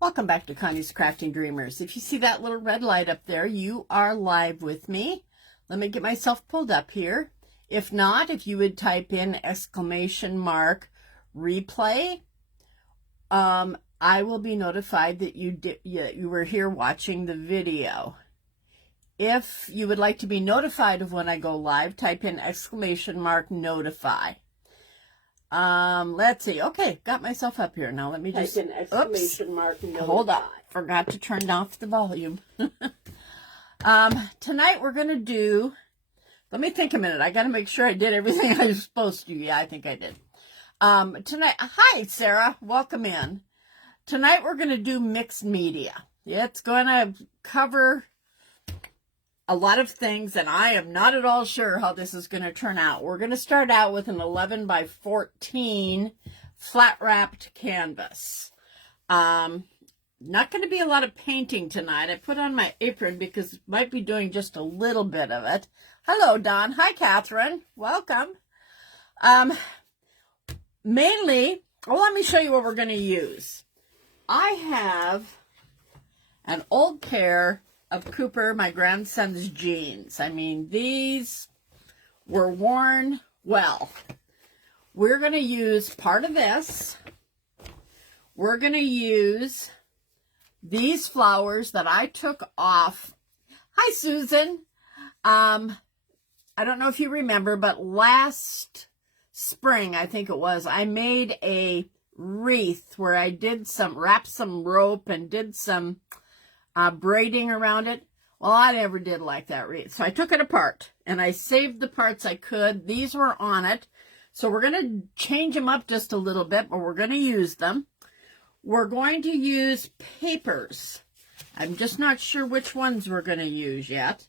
Welcome back to Connie's Crafting Dreamers. If you see that little red light up there, you are live with me. Let me get myself pulled up here. If not, if you would type in !replay, I will be notified that you were here watching the video. If you would like to be notified of when I go live, type in !notify. Let's see. Okay, got myself up here. Now let me just type in !notify. Hold up. Forgot to turn off the volume. Tonight we're going to do, let me think a minute. I got to make sure I did everything I was supposed to. Yeah, I think I did. Tonight, hi Sarah, welcome in. Tonight we're going to do mixed media. It's going to cover a lot of things, and I am not at all sure how this is going to turn out. We're going to start out with an 11 by 14 flat wrapped canvas. Not going to be a lot of painting tonight. I put on my apron because I might be doing just a little bit of it. Hello, Don. Hi, Catherine. Welcome. Mainly, well, let me show you what we're going to use. I have an old pair of Cooper, my grandson's jeans. I mean, these were worn well. We're going to use part of this. We're going to use these flowers that I took off. Hi, Susan. I don't know if you remember, but last spring, I think it was, I made a wreath where I did wrapped some rope and did some braiding around it. Well, I never did like that wreath. So I took it apart and I saved the parts I could. These were on it. So we're going to change them up just a little bit, but we're going to use them. We're going to use papers. I'm just not sure which ones we're going to use yet.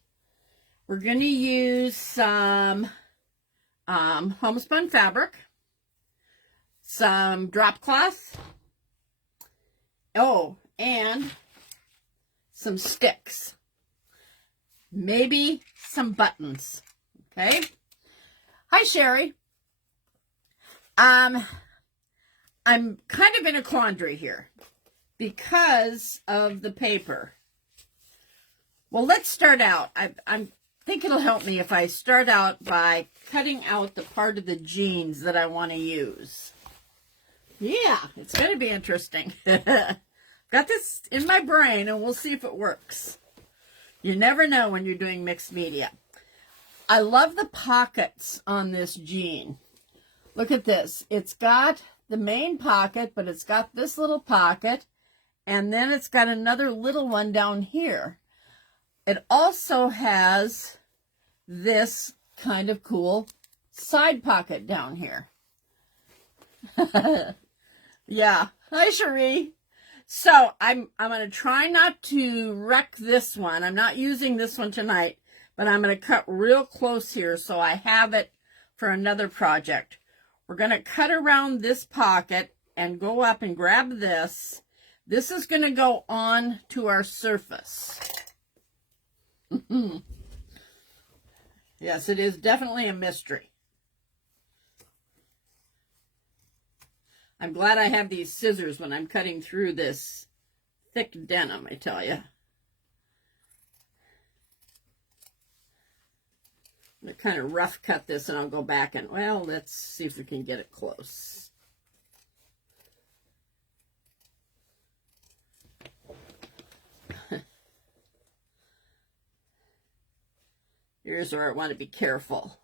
We're going to use some homespun fabric, some drop cloth, and some sticks, maybe some buttons. Okay. Hi, Sherry. I'm kind of in a quandary here because of the paper. Well, let's start out. I think it'll help me if I start out by cutting out the part of the jeans that I want to use. Yeah, it's going to be interesting. Got this in my brain, and we'll see if it works. You never know when you're doing mixed media. I love the pockets on this jean. Look at this. It's got the main pocket, but it's got this little pocket, and then it's got another little one down here. It also has this kind of cool side pocket down here. Yeah. Hi, Cherie. So I'm going to try not to wreck this one. I'm not using this one tonight, but I'm going to cut real close here so I have it for another project. We're going to cut around this pocket and go up and grab this. This is going to go on to our surface. Yes, it is definitely a mystery. I'm glad I have these scissors when I'm cutting through this thick denim, I tell you. I'm going to kind of rough cut this and I'll go back and, well, let's see if we can get it close. Here's where I want to be careful.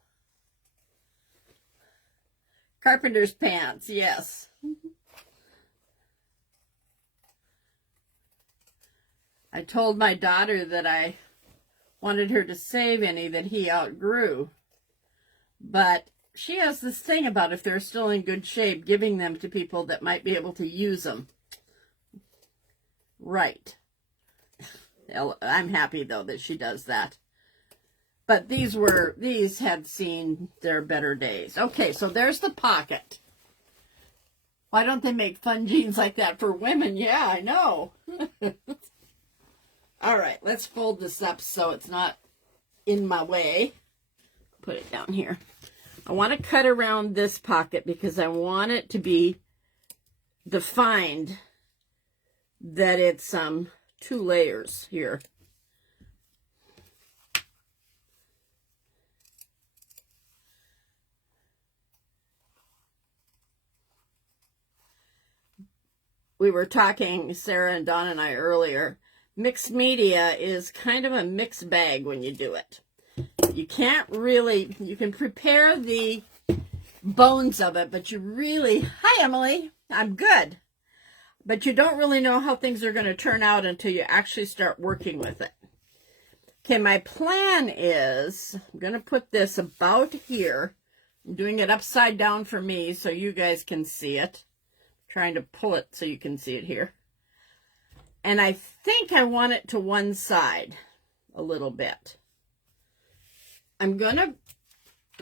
Carpenter's pants, yes. I told my daughter that I wanted her to save any that he outgrew. But she has this thing about if they're still in good shape, giving them to people that might be able to use them. Right. I'm happy, though, that she does that. But these had seen their better days. Okay, so there's the pocket. Why don't they make fun jeans like that for women? Yeah, I know. All right, let's fold this up so it's not in my way. Put it down here. I want to cut around this pocket because I want it to be defined that it's 2 layers here. We were talking, Sarah and Dawn and I, earlier. Mixed media is kind of a mixed bag when you do it. You can't really, you can prepare the bones of it, but you really, hi Emily, I'm good. But you don't really know how things are going to turn out until you actually start working with it. Okay, my plan is, I'm going to put this about here. I'm doing it upside down for me so you guys can see it. Trying to pull it so you can see it here. And I think I want it to one side a little bit. I'm going to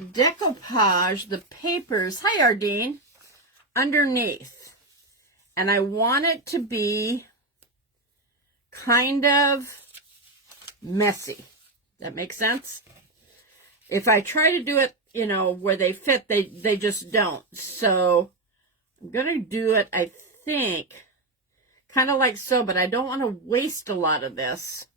decoupage the papers, hi Ardeen, underneath. And I want it to be kind of messy. That makes sense? If I try to do it, you know, where they fit, they just don't. So I'm going to do it, I think, kind of like so, but I don't want to waste a lot of this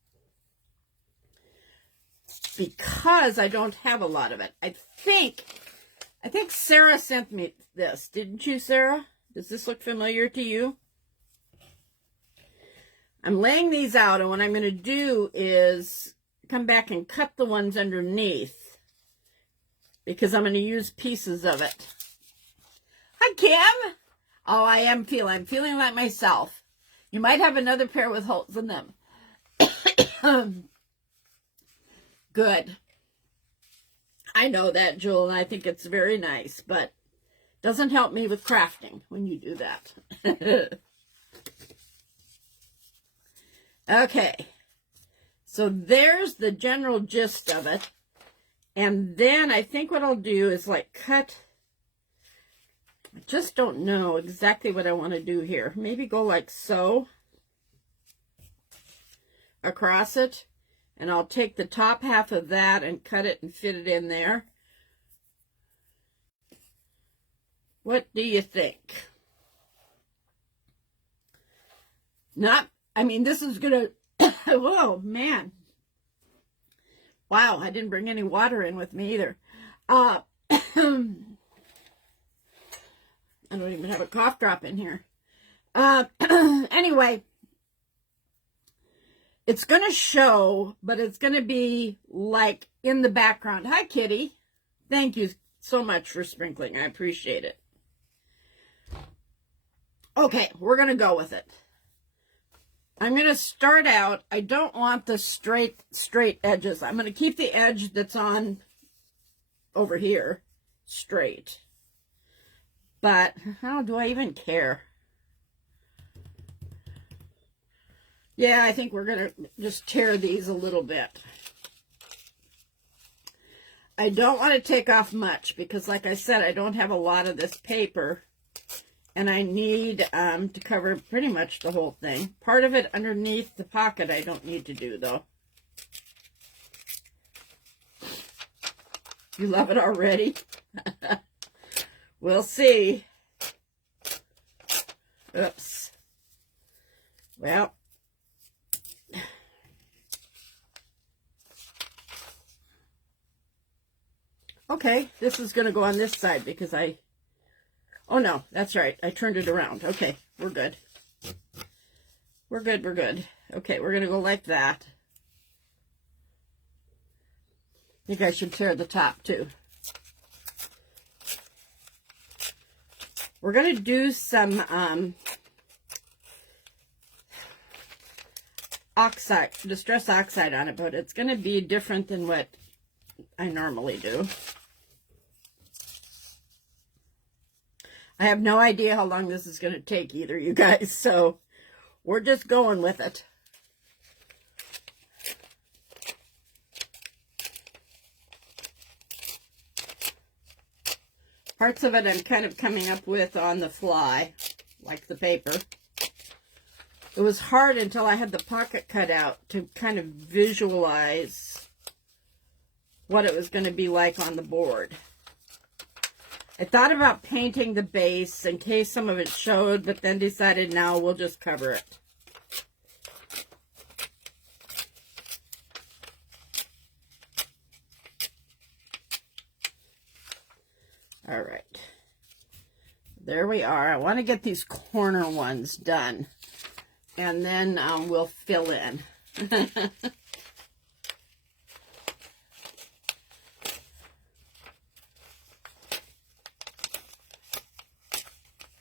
because I don't have a lot of it. I think Sarah sent me this. Didn't you, Sarah? Does this look familiar to you? I'm laying these out, and what I'm going to do is come back and cut the ones underneath because I'm going to use pieces of it. Hi, Kim. Oh, I'm feeling like myself. You might have another pair with holes in them. Good. I know that, Jewel, and I think it's very nice, but doesn't help me with crafting when you do that. Okay. So there's the general gist of it. And then I think what I'll do is like cut. I just don't know exactly what I want to do here. Maybe go like so across it. And I'll take the top half of that and cut it and fit it in there. What do you think? This is going to, whoa, man. Wow, I didn't bring any water in with me either. I don't even have a cough drop in here. Anyway, it's going to show, but it's going to be like in the background. Hi, Kitty. Thank you so much for sprinkling. I appreciate it. Okay, we're going to go with it. I'm going to start out. I don't want the straight edges. I'm going to keep the edge that's on over here straight. But how do I even care? Yeah, I think we're going to just tear these a little bit. I don't want to take off much because, like I said, I don't have a lot of this paper. And I need to cover pretty much the whole thing. Part of it underneath the pocket I don't need to do, though. You love it already? We'll see. Oops. Well. Okay, this is going to go on this side because oh no, that's right. I turned it around. Okay, we're good. We're good, we're good. Okay, we're going to go like that. I think I should tear the top too. We're going to do some oxide, distress oxide on it, but it's going to be different than what I normally do. I have no idea how long this is going to take either, you guys, so we're just going with it. Parts of it I'm kind of coming up with on the fly, like the paper. It was hard until I had the pocket cut out to kind of visualize what it was going to be like on the board. I thought about painting the base in case some of it showed, but then decided, no, we'll just cover it. All right. There we are. I want to get these corner ones done. And then we'll fill in.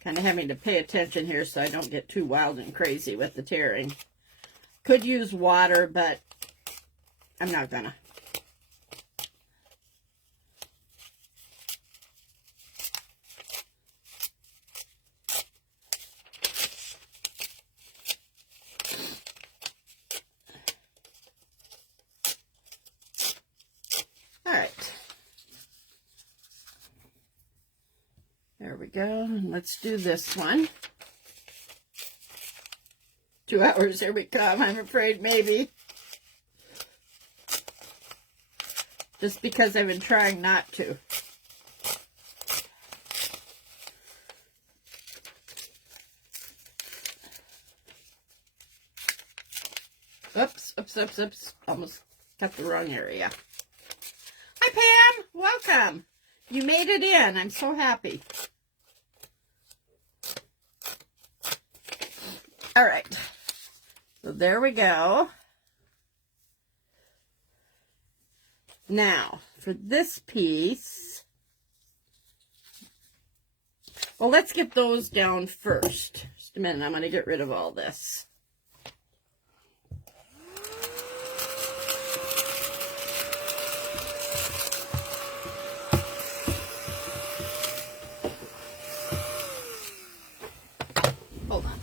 Kind of having to pay attention here so I don't get too wild and crazy with the tearing. Could use water, but I'm not gonna. All right. There we go. Let's do this one. 2 hours, here we come, I'm afraid, maybe. Just because I've been trying not to. Oops. Almost cut the wrong area. Hi, Pam. Welcome. You made it in. I'm so happy. All right. So there we go. Now, for this piece, well, let's get those down first. Just a minute. I'm going to get rid of all this. Hold on.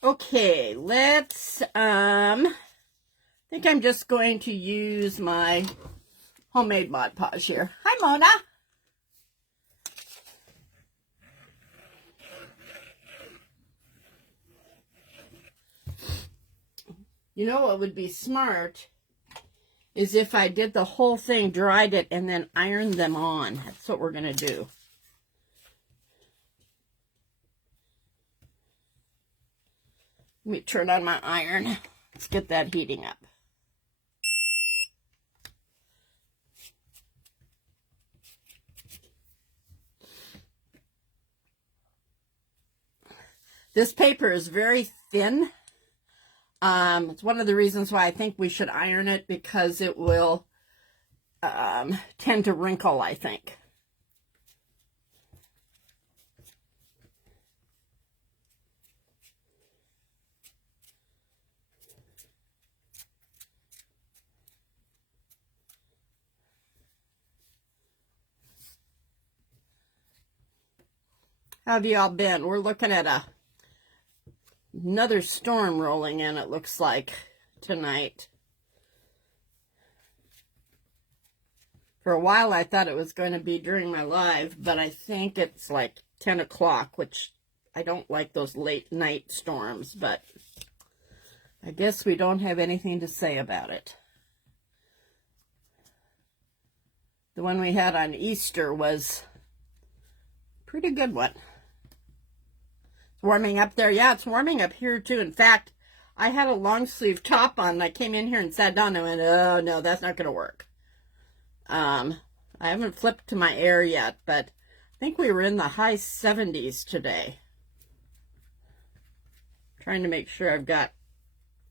Okay, let's, I think I'm just going to use my homemade Mod Podge here. Hi, Mona. You know what would be smart is if I did the whole thing, dried it, and then ironed them on. That's what we're going to do. Let me turn on my iron. Let's get that heating up. This paper is very thin. It's one of the reasons why I think we should iron it, because it will tend to wrinkle, I think. How have you all been? We're looking at another storm rolling in, it looks like, tonight. For a while I thought it was going to be during my live, but I think it's like 10 o'clock, which I don't like those late night storms, but I guess we don't have anything to say about it. The one we had on Easter was a pretty good one. It's warming up there. Yeah, it's warming up here too. In fact, I had a long sleeve top on and I came in here and sat down and I went, oh no, that's not going to work. I haven't flipped to my air yet, but I think we were in the high 70s today. Trying to make sure I've got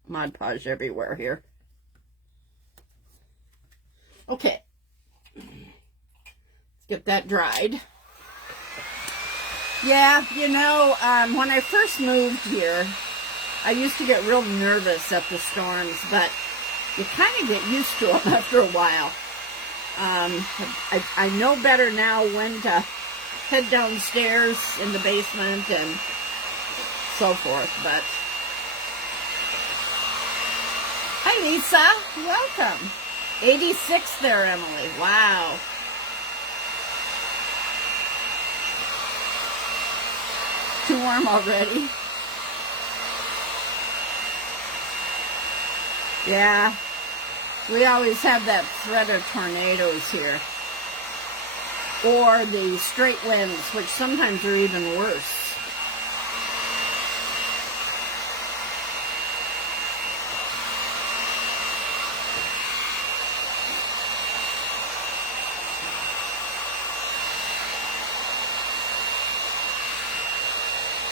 Mod Podge everywhere here. Okay. Let's get that dried. Yeah, you know, when I first moved here, I used to get real nervous at the storms, but you kind of get used to them after a while. I know better now when to head downstairs in the basement and so forth, but... Hi, Lisa. Welcome. 86 there, Emily. Wow. Too warm already? Yeah. We always have that threat of tornadoes here. Or the straight winds, which sometimes are even worse.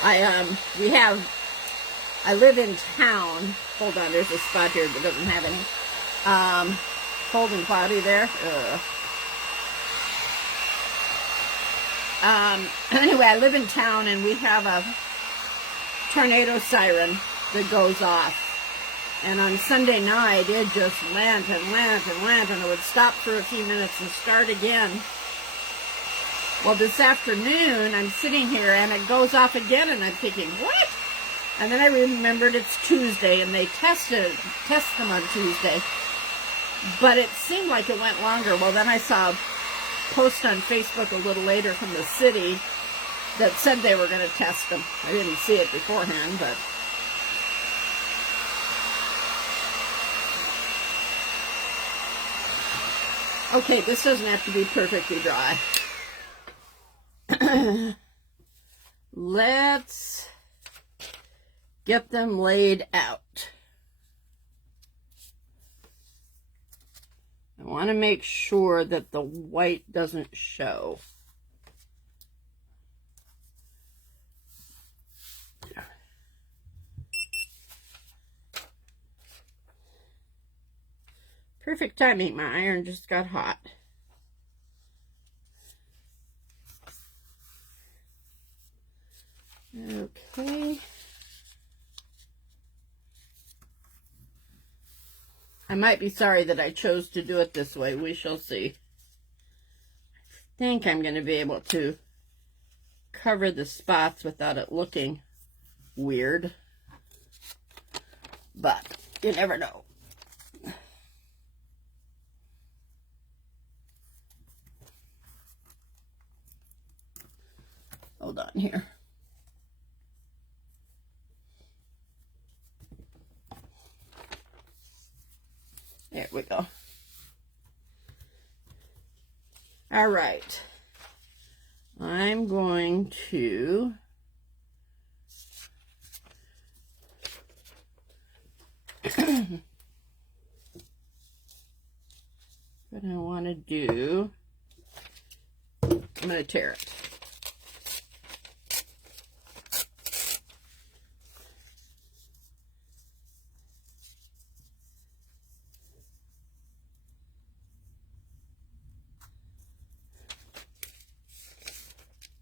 I live in town. Hold on, there's a spot here that doesn't have any. Cold and cloudy there. Anyway, I live in town and we have a tornado siren that goes off. And on Sunday night, it just went and went and went, and it would stop for a few minutes and start again. Well, this afternoon, I'm sitting here, and it goes off again, and I'm thinking, what? And then I remembered it's Tuesday, and they test them on Tuesday. But it seemed like it went longer. Well, then I saw a post on Facebook a little later from the city that said they were going to test them. I didn't see it beforehand, but... Okay, this doesn't have to be perfectly dry. Let's get them laid out. I want to make sure that the white doesn't show. Perfect timing, my iron just got hot. Okay. I might be sorry that I chose to do it this way. We shall see. I think I'm going to be able to cover the spots without it looking weird. But you never know. Hold on here. There we go. All right. I'm going to what I want to do, I'm going to tear it.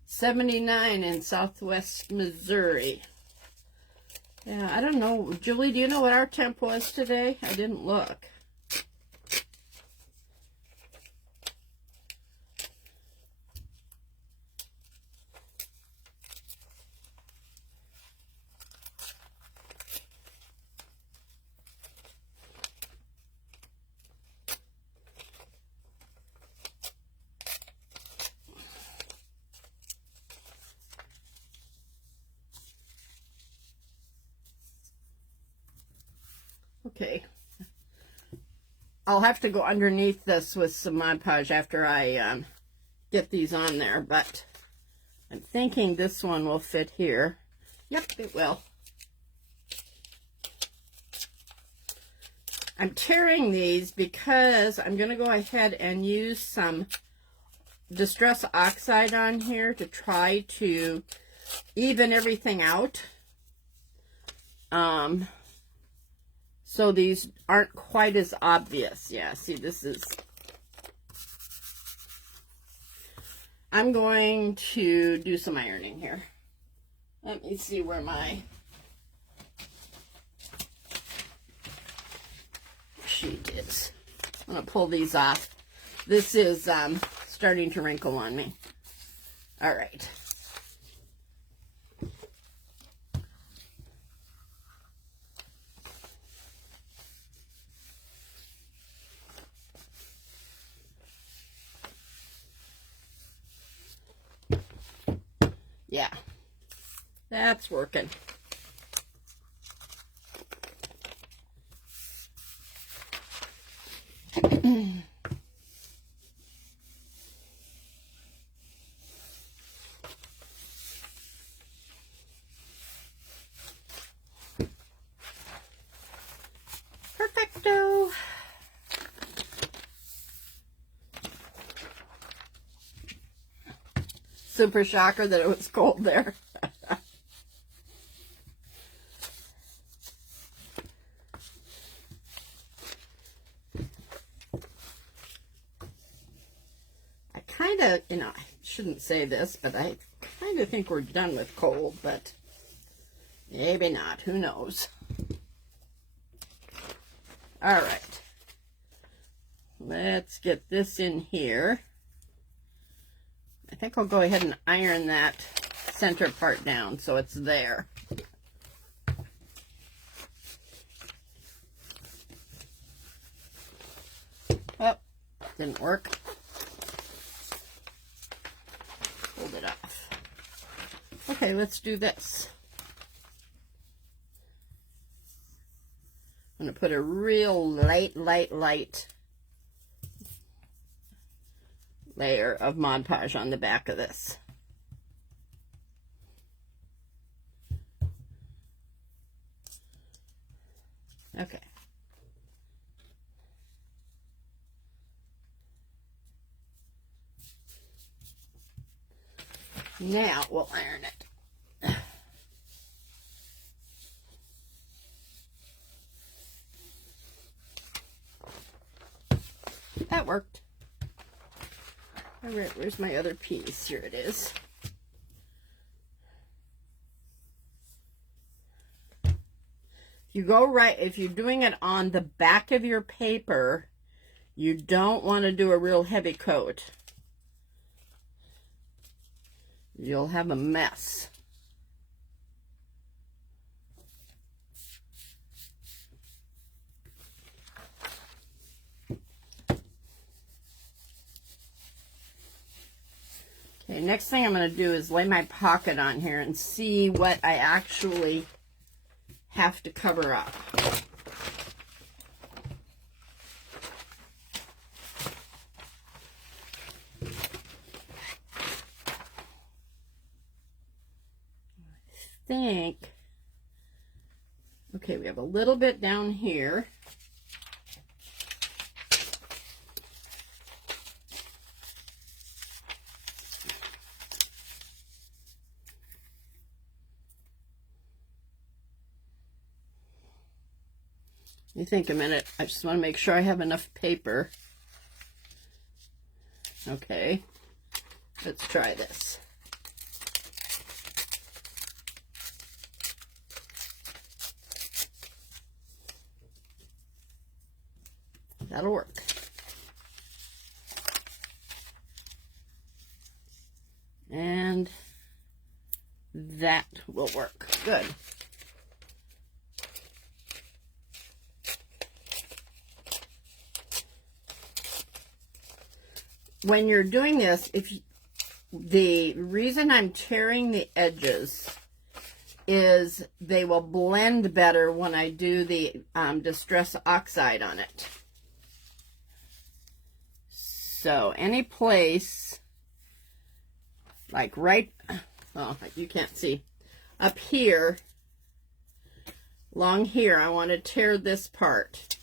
'79 in Southwest Missouri. Yeah, I don't know. Julie, do you know what our temp was today? I didn't look. Okay, I'll have to go underneath this with some Mod Podge after I get these on there, but I'm thinking this one will fit here. Yep, it will. I'm tearing these because I'm going to go ahead and use some Distress Oxide on here to try to even everything out. So these aren't quite as obvious. Yeah, see, this is... I'm going to do some ironing here. Let me see where my sheet is. I'm going to pull these off. This is starting to wrinkle on me. All right. Yeah, that's working. Perfecto. Super shocker that it was cold there. kind of, I shouldn't say this, but I kind of think we're done with cold, but maybe not. Who knows? All right. Let's get this in here. I think I'll go ahead and iron that center part down so it's there. Oh, didn't work. Hold it off. Okay, let's do this. I'm going to put a real light layer of Mod Podge on the back of this. Okay. Now we'll iron it. That worked. All right, where's my other piece? Here it is. If you're doing it on the back of your paper, you don't want to do a real heavy coat. You'll have a mess. Okay, next thing I'm going to do is lay my pocket on here and see what I actually have to cover up. I think, okay, we have a little bit down here. Let me think a minute. I just want to make sure I have enough paper. Okay, let's try this. That'll work. And that will work. Good. When you're doing this, the reason I'm tearing the edges is they will blend better when I do the Distress Oxide on it. So any place, like right, oh, you can't see, up here, along here, I want to tear this part.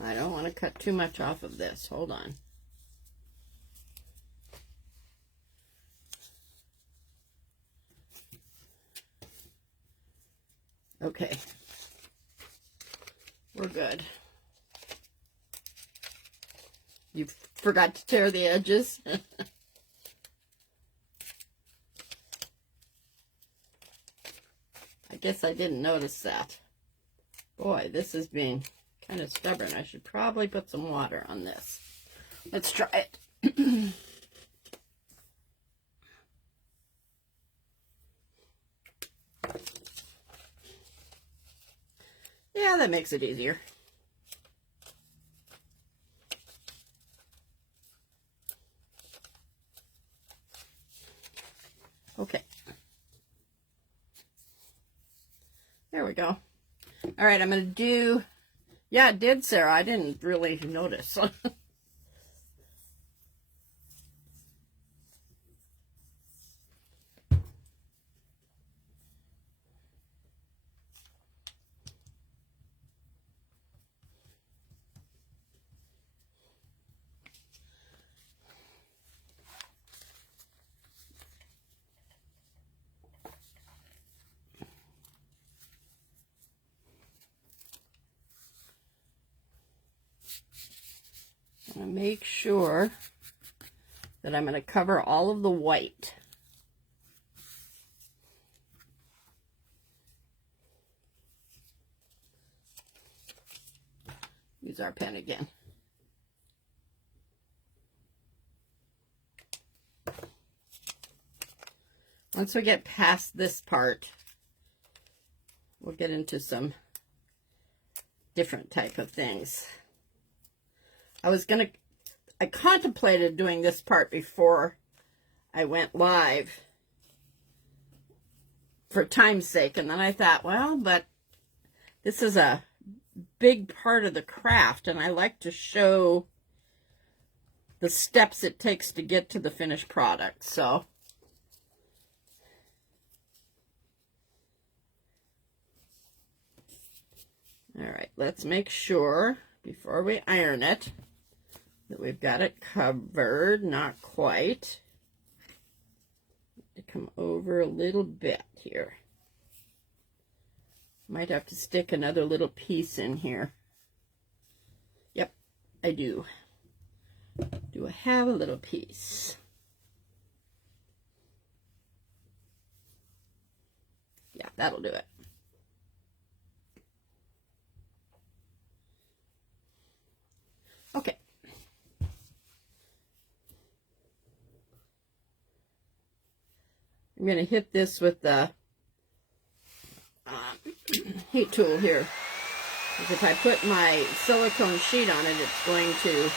I don't want to cut too much off of this. Hold on. Okay. We're good. You forgot to tear the edges. I guess I didn't notice that. Boy, this is being kind of stubborn. I should probably put some water on this. Let's try it. Yeah, that makes it easier. Okay. There we go. All right, I'm going to do... Yeah, it did, Sarah. I didn't really notice. And make sure that I'm going to cover all of the white. Use our pen again. Once we get past this part, we'll get into some different type of things. I contemplated doing this part before I went live for time's sake, and then I thought, well, but this is a big part of the craft, and I like to show the steps it takes to get to the finished product. So all right, let's make sure before we iron it that we've got it covered. Not quite. To come over a little bit here. Might have to stick another little piece in here. Yep, I do. Do I have a little piece? Yeah, that'll do it. Okay. I'm going to hit this with the heat tool here. Because if I put my silicone sheet on it, it's going to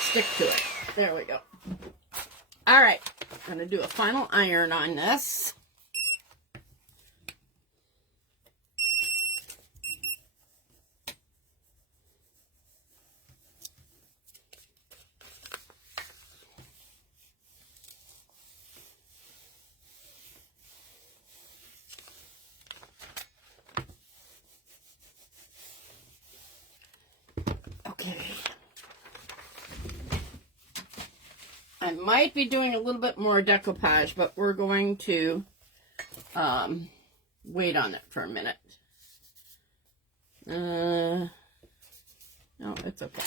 stick to it. There we go. All right. I'm going to do a final iron on this. I might be doing a little bit more decoupage, but we're going to wait on it for a minute. No, it's okay.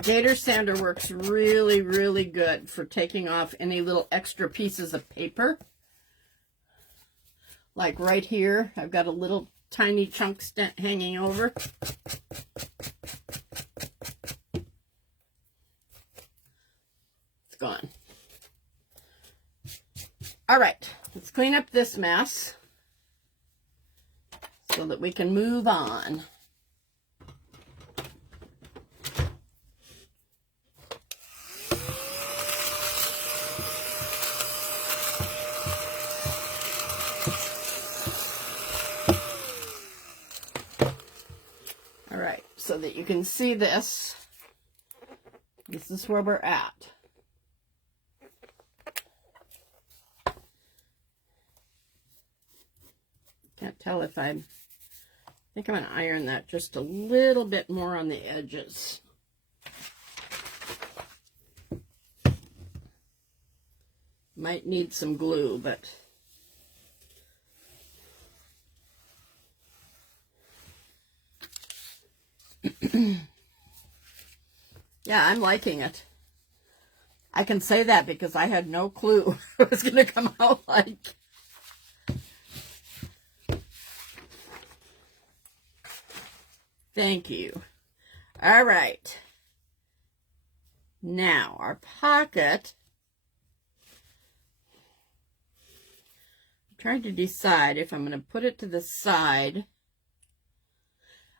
Gator sander works really, really good for taking off any little extra pieces of paper. Like right here, I've got a little tiny chunk hanging over. It's gone. All right, let's clean up this mess so that we can move on. So that you can see this. This is where we're at. Can't tell if I think I'm going to iron that just a little bit more on the edges. Might need some glue, but yeah, I'm liking it. I can say that because I had no clue it was going to come out like. Thank you. All right. Now, our pocket. I'm trying to decide if I'm going to put it to the side.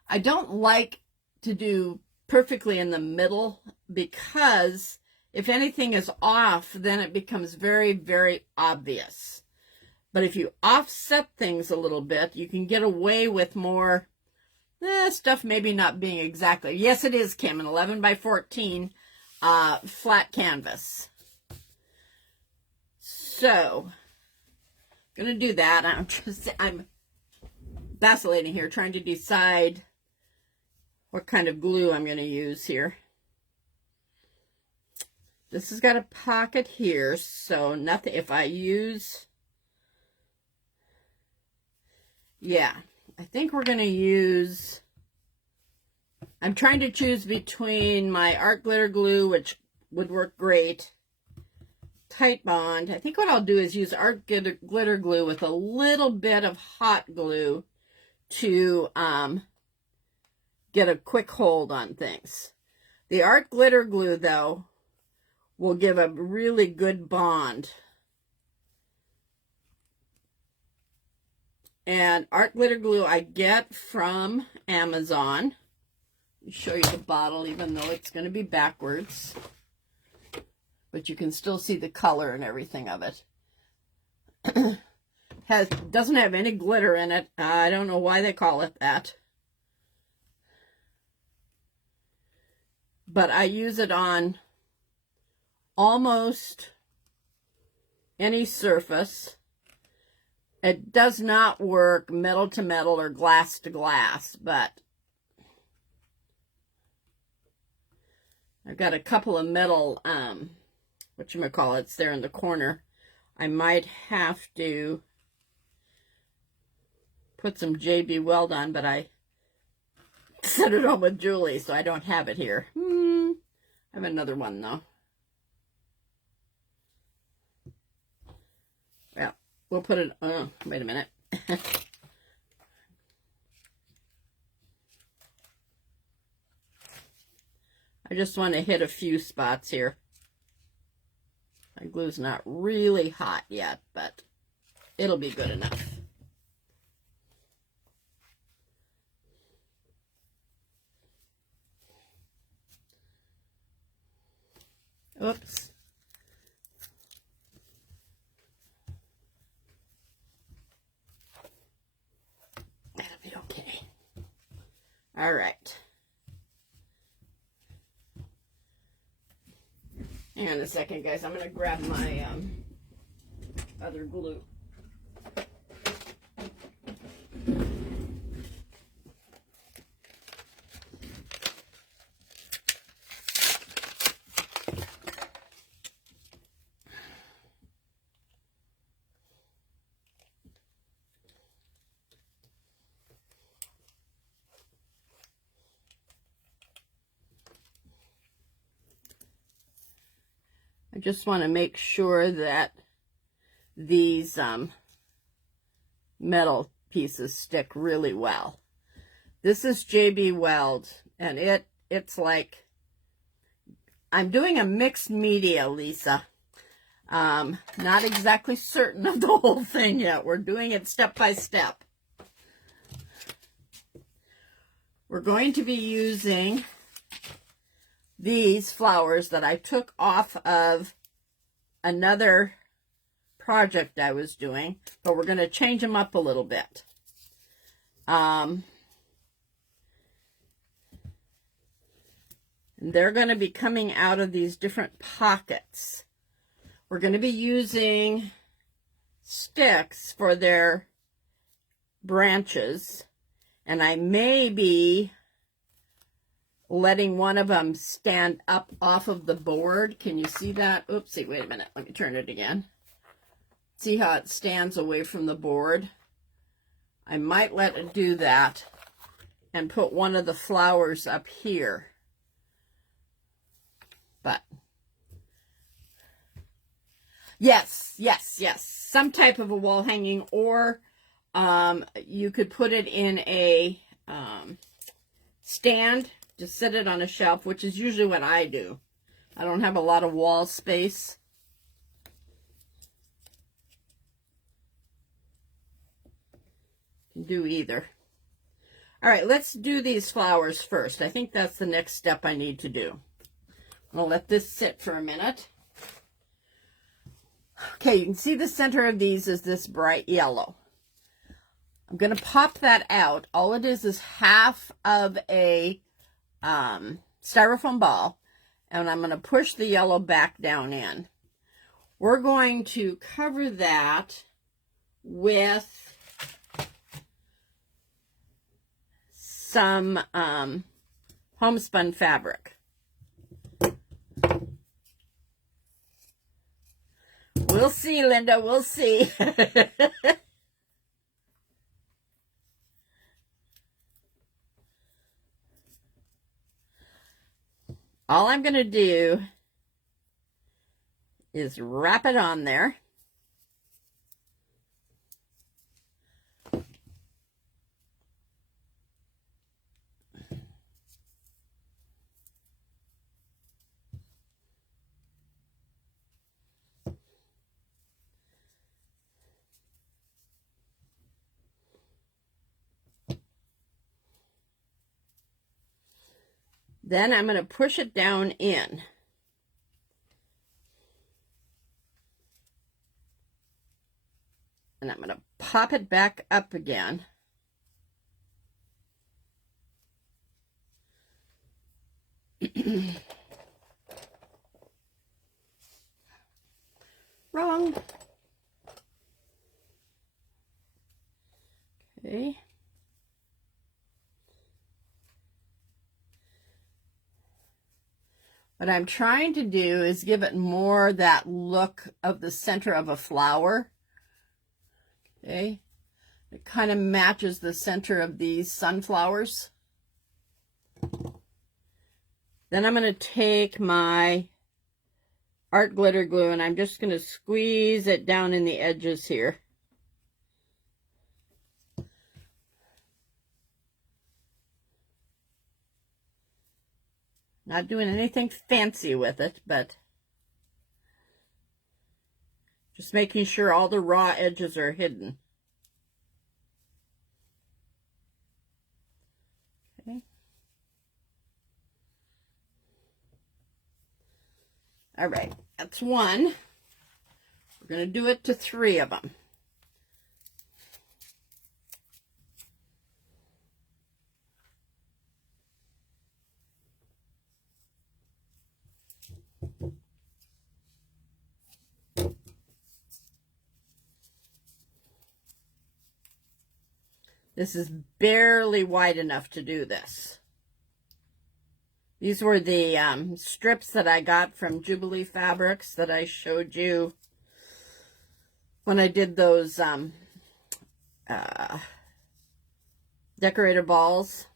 I don't like to do perfectly in the middle because if anything is off, then it becomes very, very obvious. But if you offset things a little bit, you can get away with more stuff maybe not being exactly. Yes, it is, Kim, an 11 by 14 flat canvas. So, I'm going to do that. I'm vacillating here, trying to decide what kind of glue I'm going to use here. This has got a pocket here, so nothing, if I use, yeah, I think we're going to use, I'm trying to choose between my art glitter glue, which would work great, Titebond. I think what I'll do is use art glitter glue with a little bit of hot glue to get a quick hold on things. The art glitter glue, though, will give a really good bond. And art glitter glue I get from Amazon. Let me show you the bottle, even though it's going to be backwards. But you can still see the color and everything of it. Doesn't have any glitter in it. I don't know why they call it that. But I use it on almost any surface. It does not work metal to metal or glass to glass, but I've got a couple of metal, whatchamacallits there in the corner. I might have to put some JB Weld on, but I set it on with Julie, so I don't have it here. I have another one, though. Well, we'll put it, wait a minute. I just want to hit a few spots here. My glue's not really hot yet, but it'll be good enough. Oops. That'll be okay. All right. Hang on a second, guys. I'm going to grab my other glue. I just want to make sure that these metal pieces stick really well. This is JB Weld, and it's like, I'm doing a mixed media, Lisa. Not exactly certain of the whole thing yet. We're doing it step by step. We're going to be using these flowers that I took off of another project I was doing, but we're going to change them up a little bit. And they're going to be coming out of these different pockets. We're going to be using sticks for their branches, and I may be letting one of them stand up off of the board. Can you see that? Oopsie, wait a minute. Let me turn it again. See how it stands away from the board? I might let it do that and put one of the flowers up here. But yes. Some type of a wall hanging, or you could put it in a stand. Just sit it on a shelf, which is usually what I do. I don't have a lot of wall space. Can do either. All right, let's do these flowers first. I think that's the next step I need to do. I'll let this sit for a minute. Okay, you can see the center of these is this bright yellow. I'm going to pop that out. All it is half of a styrofoam ball, and I'm going to push the yellow back down in. We're going to cover that with some homespun fabric. We'll see, Linda, we'll see. All I'm going to do is wrap it on there. Then I'm going to push it down in. And I'm going to pop it back up again. Wrong. Okay. What I'm trying to do is give it more that look of the center of a flower. Okay. It kind of matches the center of these sunflowers. Then I'm going to take my art glitter glue and I'm just going to squeeze it down in the edges here. Not doing anything fancy with it, but just making sure all the raw edges are hidden. Okay. All right, that's one. We're going to do it to 3 of them. This is barely wide enough to do this. These were the strips that I got from Jubilee Fabrics that I showed you when I did those decorator balls.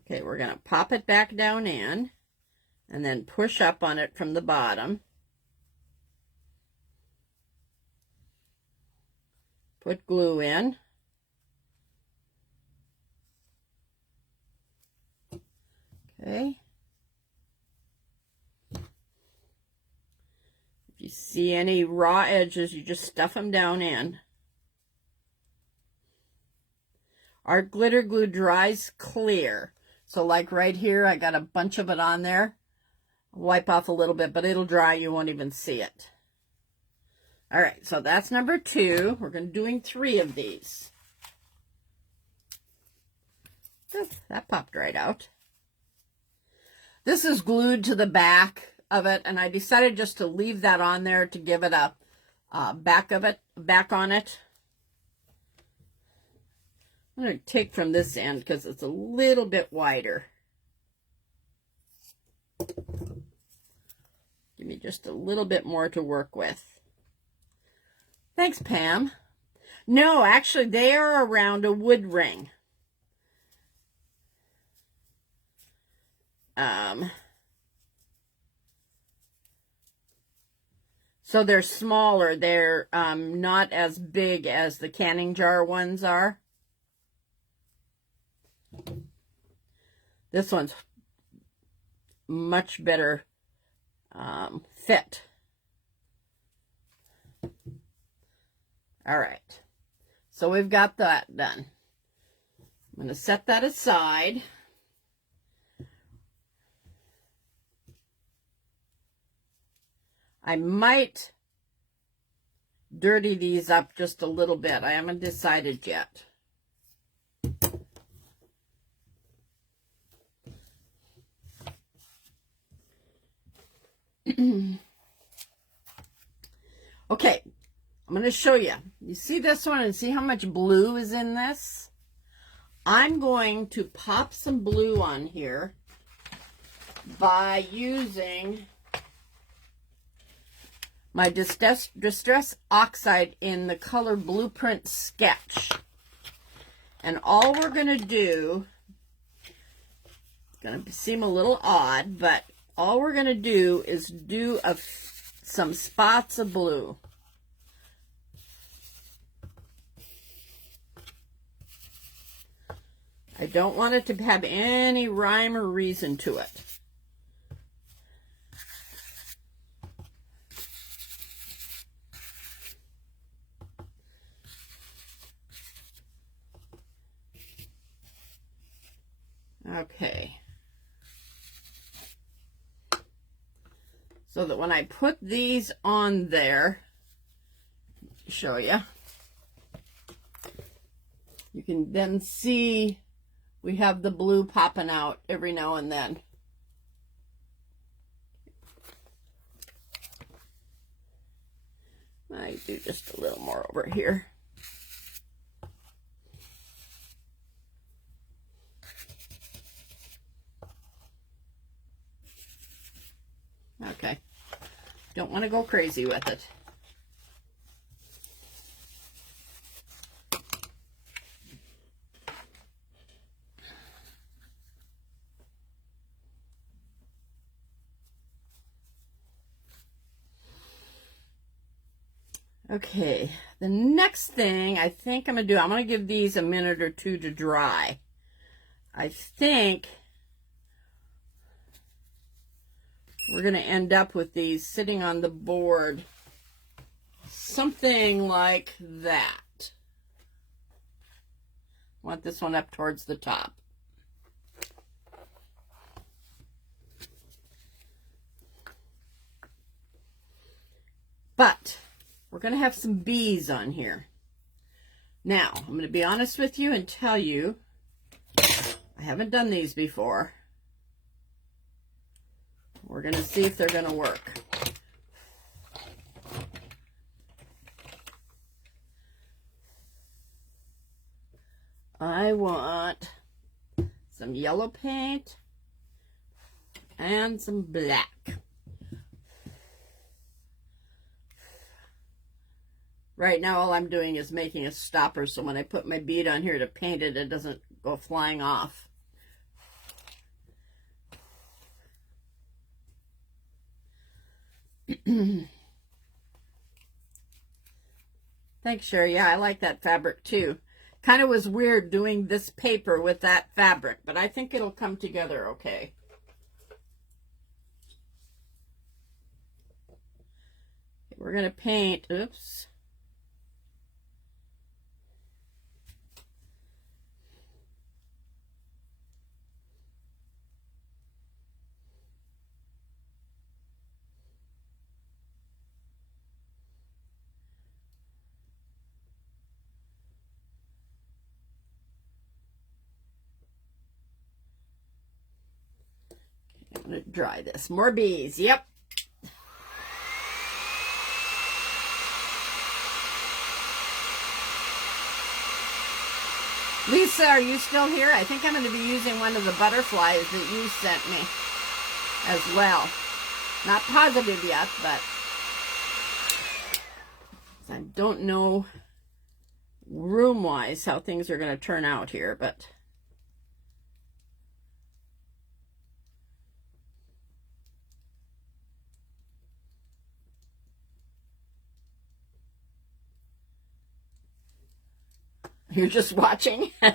Okay, we're going to pop it back down in and then push up on it from the bottom. Put glue in. Okay. If you see any raw edges, you just stuff them down in. Our glitter glue dries clear. So like right here, I got a bunch of it on there. Wipe off a little bit, but it'll dry. You won't even see it. All right, so that's number 2. We're going to doing 3 of these. Oh, that popped right out. This is glued to the back of it, and I decided just to leave that on there to give it a back on it. I'm going to take from this end because it's a little bit wider. Give me just a little bit more to work with. Thanks, Pam. No, actually, they are around a wood ring. So they're smaller. They're not as big as the canning jar ones are. This one's much better fit. All right, so we've got that done. I'm going to set that aside. I might dirty these up just a little bit. I haven't decided yet. Okay, I'm going to show you. You see this one and see how much blue is in this? I'm going to pop some blue on here by using my Distress Oxide in the color Blueprint Sketch. And all we're going to do, it's going to seem a little odd, but all we're going to do is do some spots of blue. I don't want it to have any rhyme or reason to it. Okay. So that when I put these on there, show you, you can then see we have the blue popping out every now and then. I do just a little more over here. Okay, don't want to go crazy with it. Okay, the next thing I think I'm going to do, I'm going to give these a minute or two to dry. I think we're going to end up with these sitting on the board, something like that. I want this one up towards the top. But we're going to have some bees on here. Now, I'm going to be honest with you and tell you, I haven't done these before. We're going to see if they're going to work. I want some yellow paint and some black. Right now, all I'm doing is making a stopper, so when I put my bead on here to paint it, it doesn't go flying off. Thanks, Sherry. Yeah, I like that fabric too. Kind of was weird doing this paper with that fabric, but I think it'll come together okay. We're going to paint, oops. I'm going to dry this. More bees. Yep. Lisa, are you still here? I think I'm going to be using one of the butterflies that you sent me as well. Not positive yet, but I don't know room-wise how things are going to turn out here, but you're just watching. We're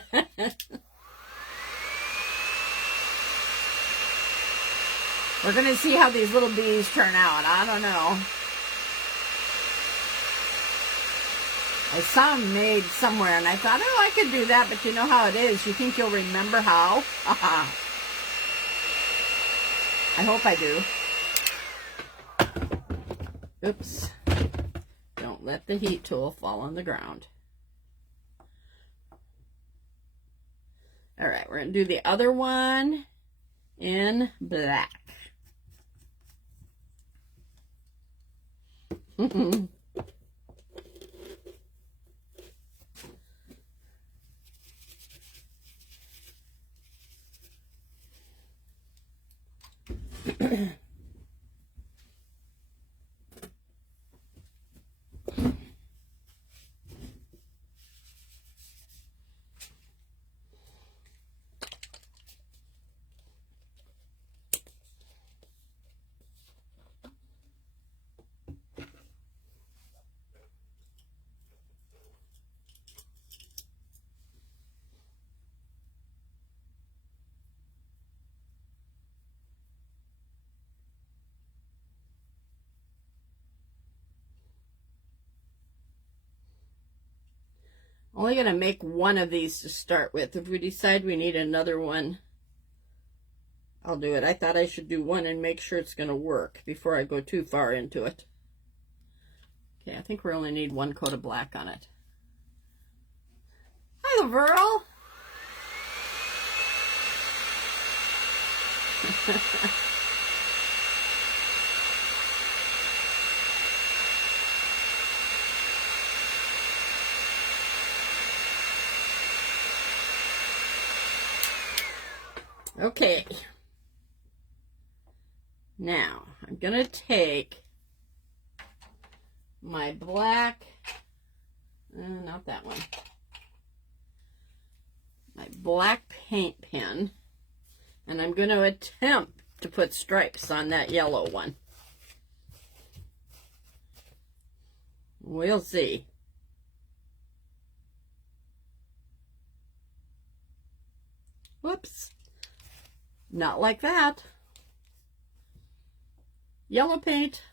going to see how these little bees turn out. I don't know. I saw them made somewhere, and I thought, oh, I could do that, but you know how it is. You think you'll remember how? I hope I do. Oops. Don't let the heat tool fall on the ground. All right, we're going to do the other one in black. Only going to make one of these to start with. If we decide we need another one, I'll do it. I thought I should do one and make sure it's going to work before I go too far into it. Okay, I think we only need one coat of black on it. Hi, Laverl. Okay. Now, I'm going to take my black, not that one, my black paint pen, and I'm going to attempt to put stripes on that yellow one. We'll see. Whoops. Not like that. Yellow paint.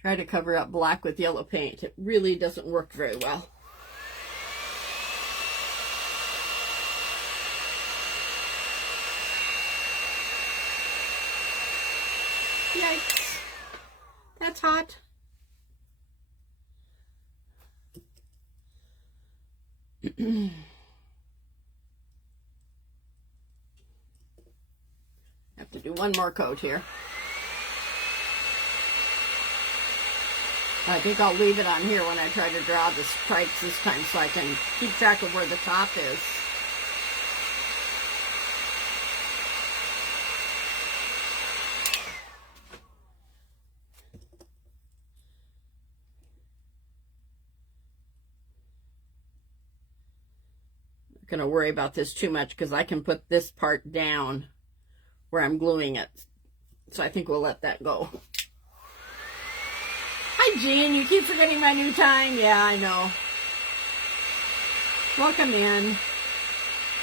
Try to cover up black with yellow paint. It really doesn't work very well. Yikes. That's hot. Have to do one more coat here. I think I'll leave it on here when I try to draw the stripes this time so I can keep track of where the top is. Going to worry about this too much because I can put this part down where I'm gluing it. So I think we'll let that go. Hi, Jean. You keep forgetting my new time. Yeah, I know. Welcome in.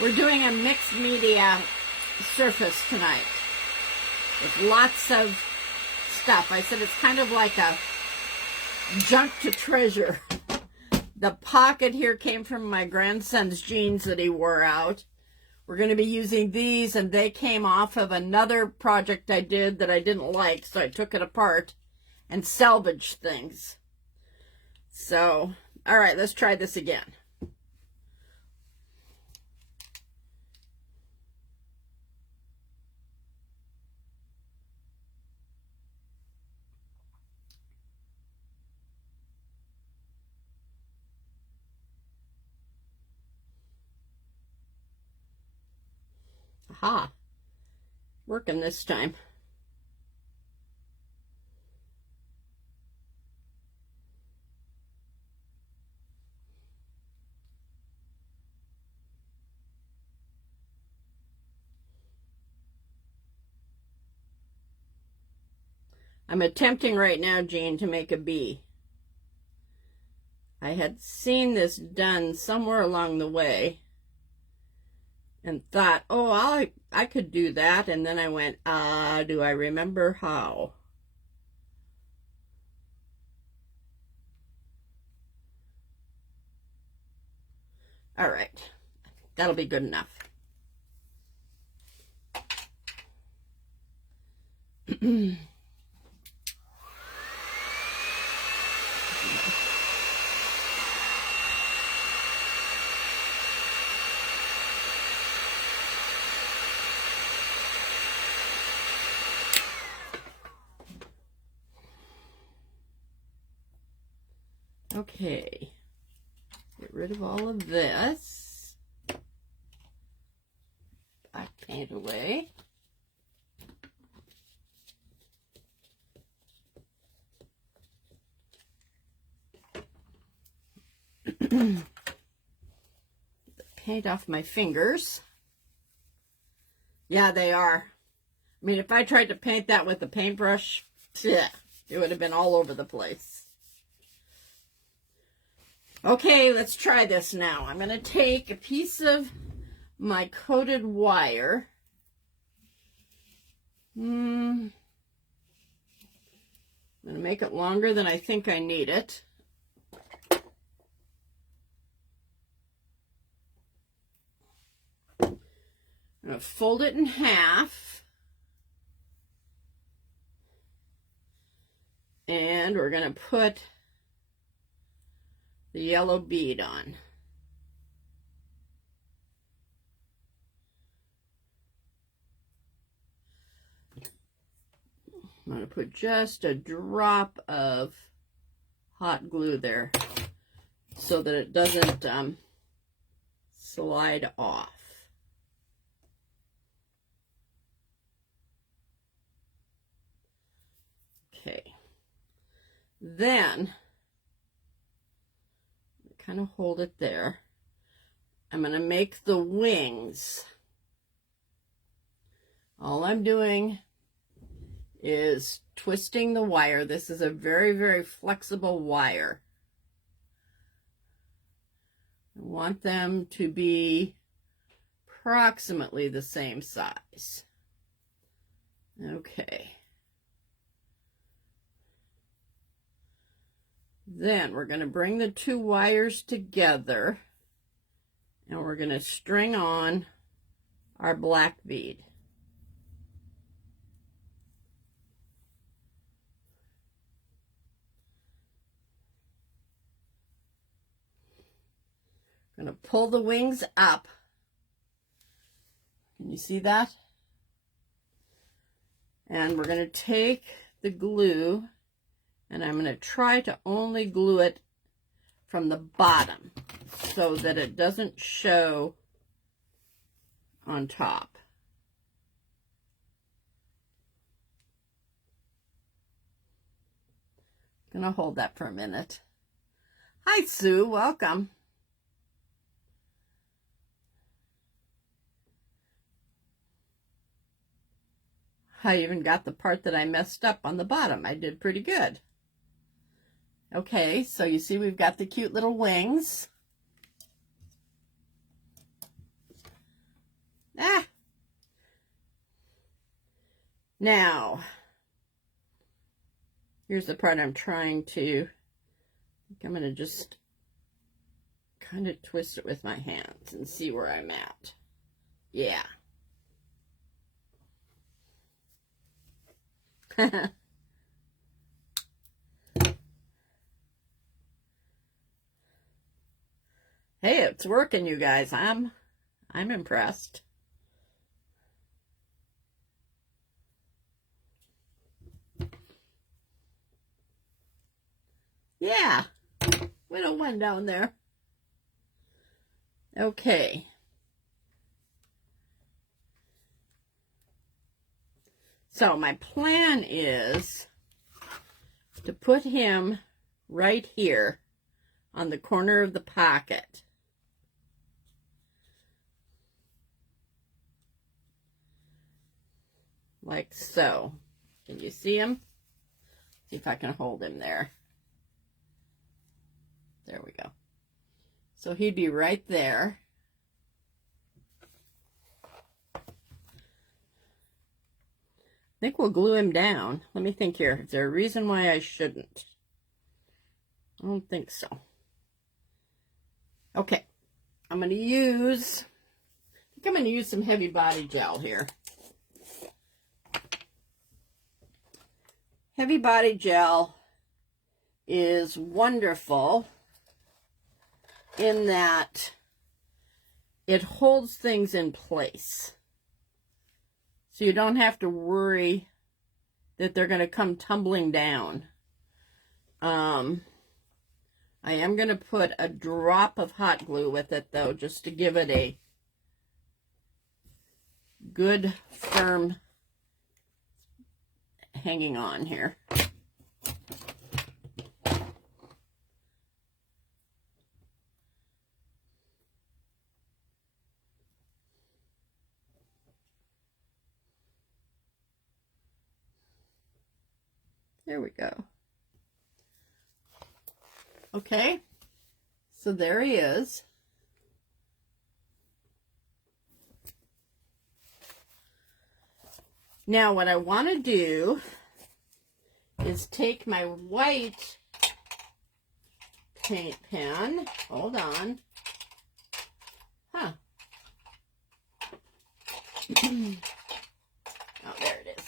We're doing a mixed media surface tonight with lots of stuff. I said it's kind of like a junk to treasure. The pocket here came from my grandson's jeans that he wore out. We're going to be using these, and they came off of another project I did that I didn't like, so I took it apart and salvaged things. So, all right, let's try this again. Aha, working this time. I'm attempting right now, Jean, to make a bee. I had seen this done somewhere along the way and thought, oh, I could do that. And then I went, do I remember how? All right, that'll be good enough. Okay, get rid of all of this. Black paint away. The paint off my fingers. Yeah, they are. I mean, if I tried to paint that with a paintbrush, yeah, it would have been all over the place. Okay, let's try this now. I'm going to take a piece of my coated wire. I'm going to make it longer than I think I need it. I'm going to fold it in half. And we're going to put the yellow bead on. I'm going to put just a drop of hot glue there so that it doesn't slide off. Okay. Then, kind of hold it there. I'm going to make the wings. All I'm doing is twisting the wire. This is a very, very flexible wire. I want them to be approximately the same size. Okay. Then we're going to bring the two wires together and we're going to string on our black bead. I'm going to pull the wings up. Can you see that? And we're going to take the glue and I'm going to try to only glue it from the bottom so that it doesn't show on top. I'm going to hold that for a minute. Hi, Sue. Welcome. I even got the part that I messed up on the bottom. I did pretty good. Okay, so you see we've got the cute little wings. Now, here's the part I'm trying to, I'm going to just kind of twist it with my hands and see where I'm at. Yeah. Hey, it's working, you guys. I'm impressed. Yeah, little one down there. Okay. So my plan is to put him right here on the corner of the pocket. Like so. Can you see him? See if I can hold him there. There we go. So he'd be right there. I think we'll glue him down. Let me think here. Is there a reason why I shouldn't? I don't think so. Okay. I'm going to use some heavy body gel here. Heavy body gel is wonderful in that it holds things in place. So you don't have to worry that they're going to come tumbling down. I am going to put a drop of hot glue with it, though, just to give it a good, firm hanging on here. There we go. Okay, so there he is. Now what I want to do is take my white paint pen. Hold on. Huh. Oh, there it is.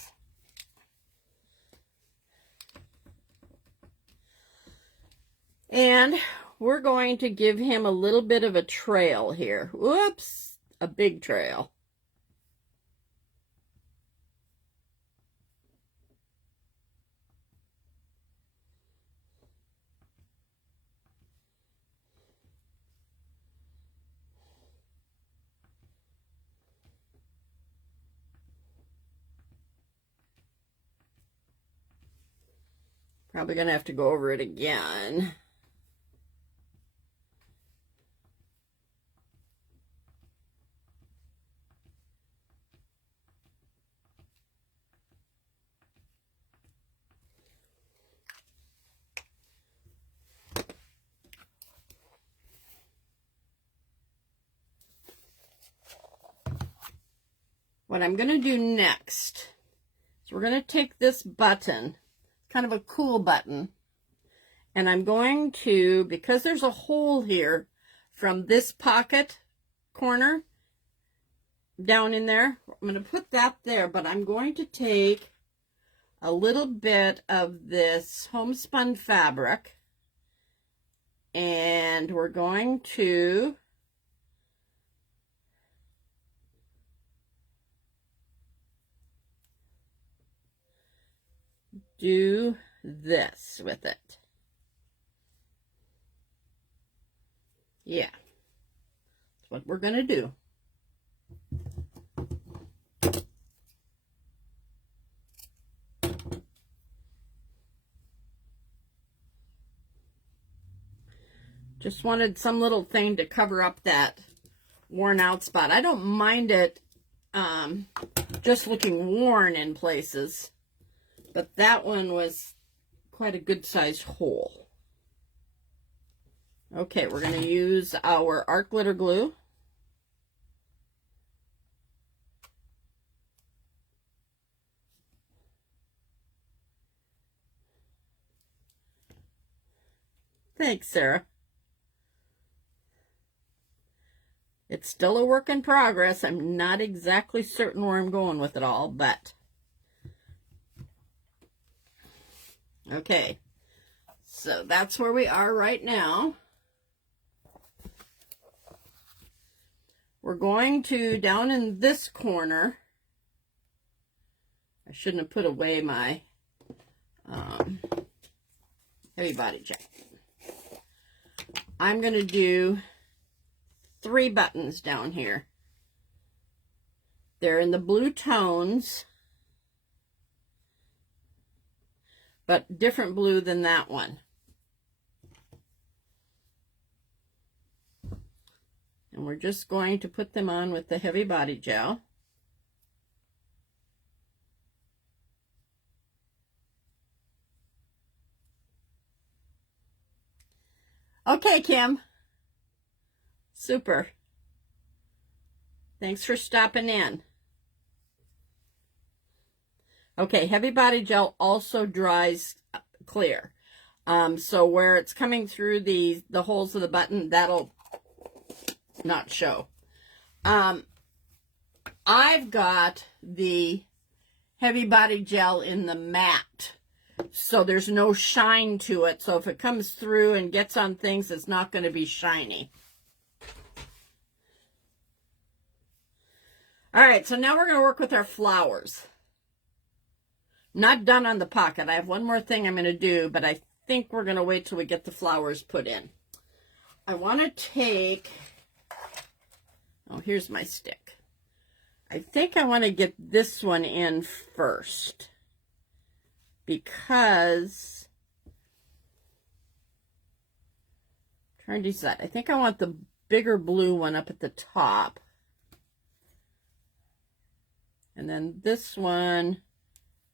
And we're going to give him a little bit of a trail here. Whoops, a big trail. Probably going to have to go over it again. What I'm going to do next is we're going to take this button, kind of a cool button, and I'm going to, because there's a hole here from this pocket corner down in there, I'm going to put that there, but I'm going to take a little bit of this homespun fabric and we're going to do this with it. Yeah, that's what we're going to do. Just wanted some little thing to cover up that worn out spot. I don't mind it just looking worn in places, but that one was quite a good sized hole. Okay, we're going to use our art glitter glue. Thanks, Sarah. It's still a work in progress. I'm not exactly certain where I'm going with it all, but okay. So that's where we are right now. We're going to, down in this corner, I shouldn't have put away my heavy body jacket. I'm going to do 3 buttons down here. They're in the blue tones, but different blue than that one. And we're just going to put them on with the heavy body gel. Okay, Kim. Super. Thanks for stopping in. Okay, heavy body gel also dries clear. So where it's coming through the holes of the button, that'll not show. I've got the heavy body gel in the matte, so there's no shine to it. So if it comes through and gets on things, it's not going to be shiny. All right, so now we're going to work with our flowers. Not done on the pocket. I have one more thing I'm going to do, but I think we're going to wait till we get the flowers put in. I want to take, oh, here's my stick. I think I want to get this one in first because I'm trying to decide. I think I want the bigger blue one up at the top. And then this one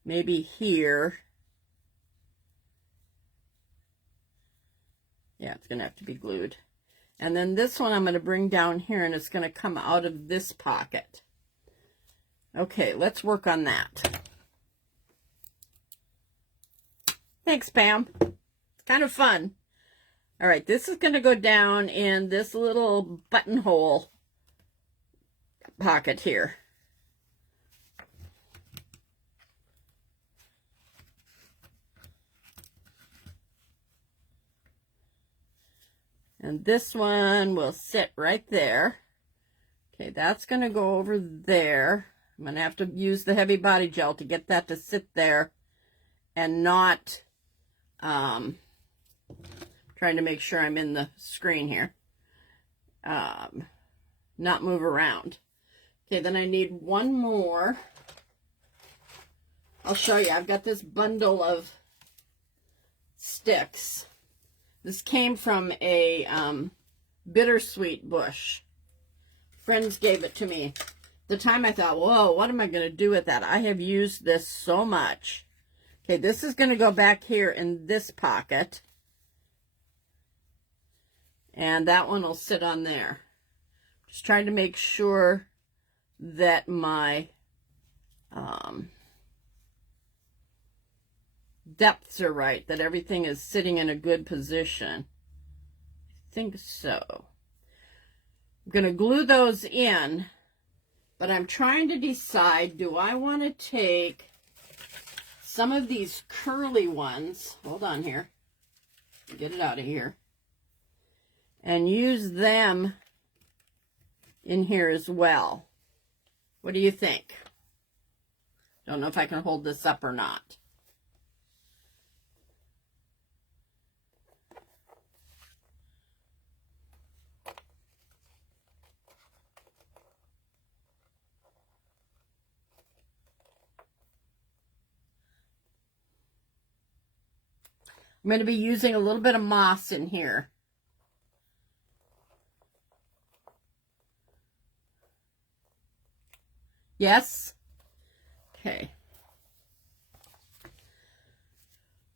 maybe here. Yeah, it's going to have to be glued. And then this one I'm going to bring down here, and it's going to come out of this pocket. Okay, let's work on that. Thanks, Pam. It's kind of fun. All right, this is going to go down in this little buttonhole pocket here. And this one will sit right there. Okay, that's going to go over there. I'm going to have to use the heavy body gel to get that to sit there and not, trying to make sure I'm in the screen here, not move around. Okay, then I need one more. I'll show you. I've got this bundle of sticks. This came from a bittersweet bush. Friends gave it to me. The time I thought, whoa, what am I going to do with that? I have used this so much. Okay, this is going to go back here in this pocket. And that one will sit on there. Just trying to make sure that my depths are right, that everything is sitting in a good position. I think so. I'm going to glue those in, but I'm trying to decide, do I want to take some of these curly ones, hold on here, get it out of here, and use them in here as well. What do you think? Don't know if I can hold this up or not. I'm going to be using a little bit of moss in here. Yes? Okay.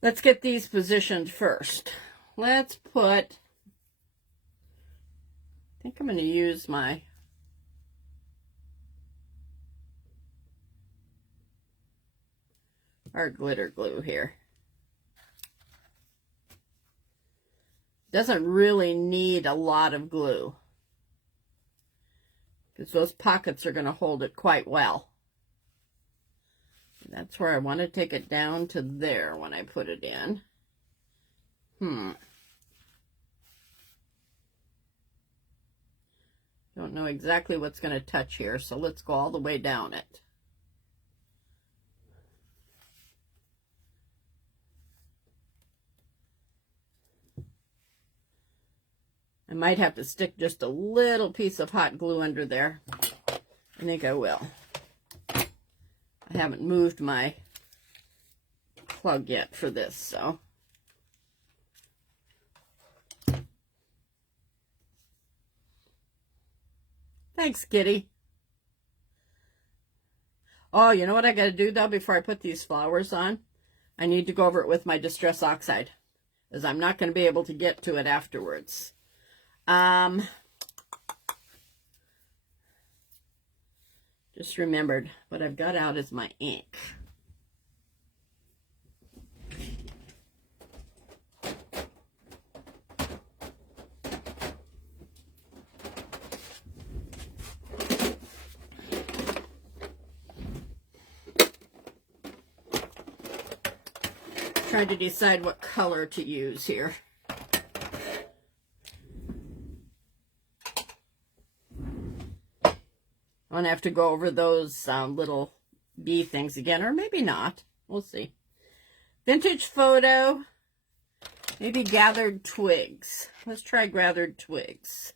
Let's get these positioned first. Let's put, I think I'm going to use my our glitter glue here. Doesn't really need a lot of glue because those pockets are going to hold it quite well. And that's where I want to take it down to there when I put it in. Don't know exactly what's going to touch here, so let's go all the way down it. I might have to stick just a little piece of hot glue under there. I think I will. I haven't moved my plug yet for this, so. Thanks, Kitty. Oh, you know what I got to do, though, before I put these flowers on? I need to go over it with my Distress Oxide, as I'm not going to be able to get to it afterwards. Just remembered what I've got out is my ink. Trying to decide what color to use here. I'm going to have to go over those little bee things again, or maybe not. We'll see. Vintage Photo Maybe gathered twigs. Let's try gathered twigs.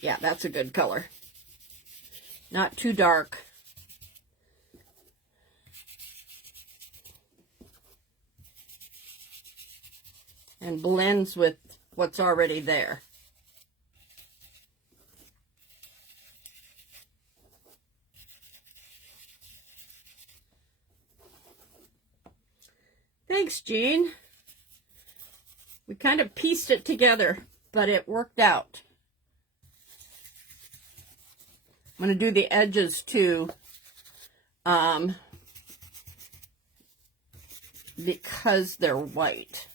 Yeah, that's a good color. Not too dark. And blends with what's already there. Thanks, Jean. We kind of pieced it together, but it worked out. I'm going to do the edges too, because they're white.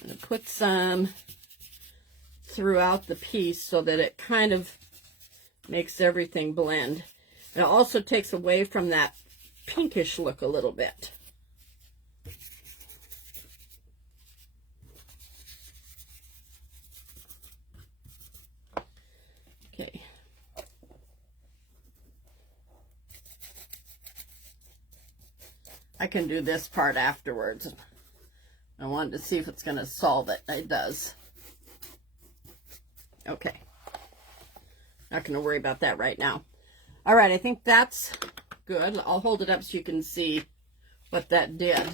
I'm going to put some throughout the piece so that it kind of makes everything blend. It also takes away from that pinkish look a little bit. Okay. I can do this part afterwards. I wanted to see if it's going to solve it. It does. Okay. Not going to worry about that right now. All right, I think that's good. I'll hold it up so you can see what that did.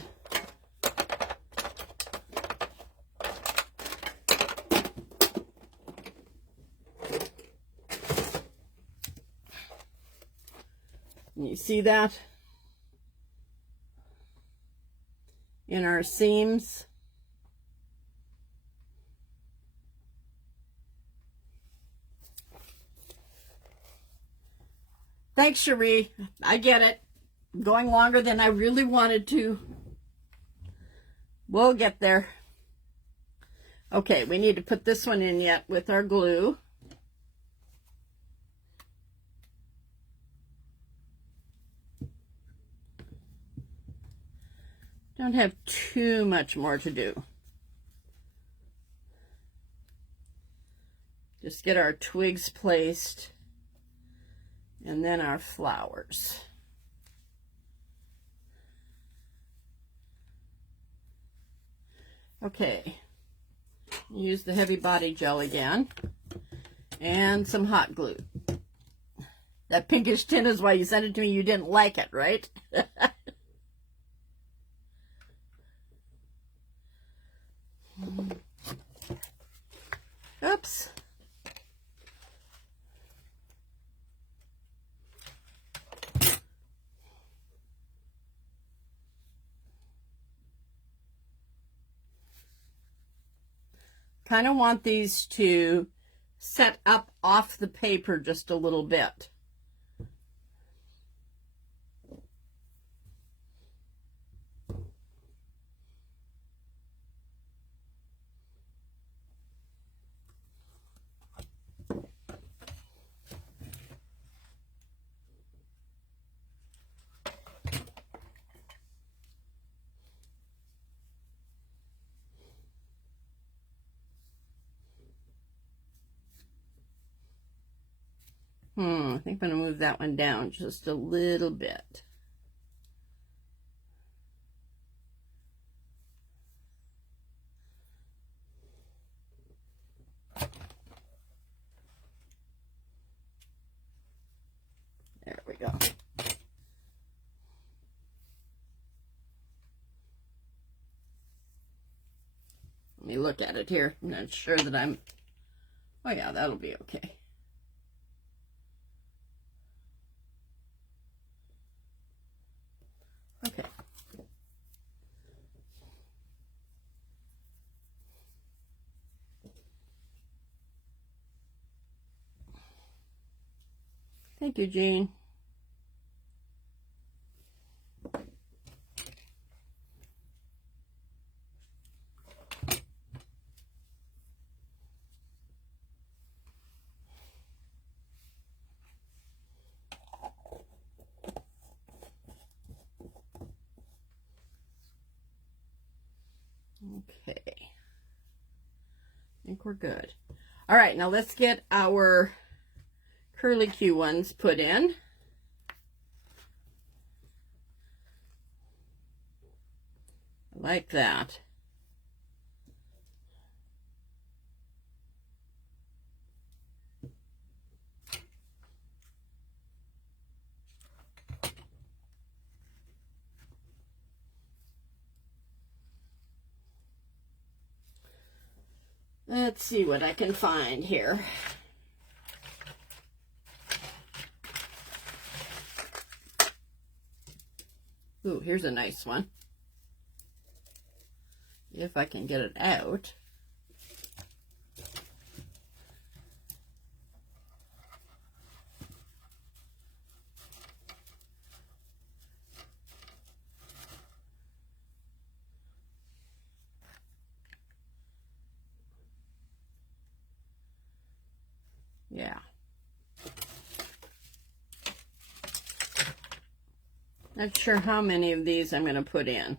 You see that? In our seams. Thanks, Cherie. I get it. I'm going longer than I really wanted to. We'll get there. Okay, we need to put this one in yet with our glue. Don't have too much more to do. Just get our twigs placed and then our flowers. Okay, use the heavy body gel again and some hot glue. That pinkish tint is why you sent it to me. You didn't like it, right? Oops. Kind of want these to set up off the paper just a little bit. I think I'm going to move that one down just a little bit. There we go. Let me look at it here. I'm not sure that I'm... Oh yeah, that'll be okay. Okay. Thank you, Jean. Okay. I think we're good. All right, now let's get our curlicue ones put in. Like that. Let's see what I can find here. Ooh, here's a nice one. If I can get it out. Yeah. Not sure how many of these I'm going to put in.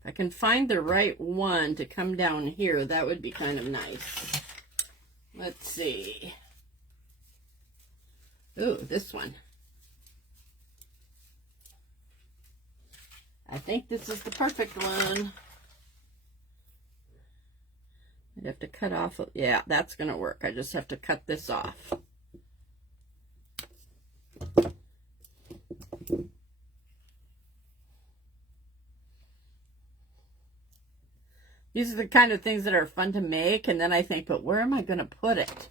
If I can find the right one to come down here, that would be kind of nice. Let's see. Ooh, this one. I think this is the perfect one. I'd have to cut off. Yeah, that's going to work. I just have to cut this off. These are the kind of things that are fun to make, and then I think, but where am I going to put it?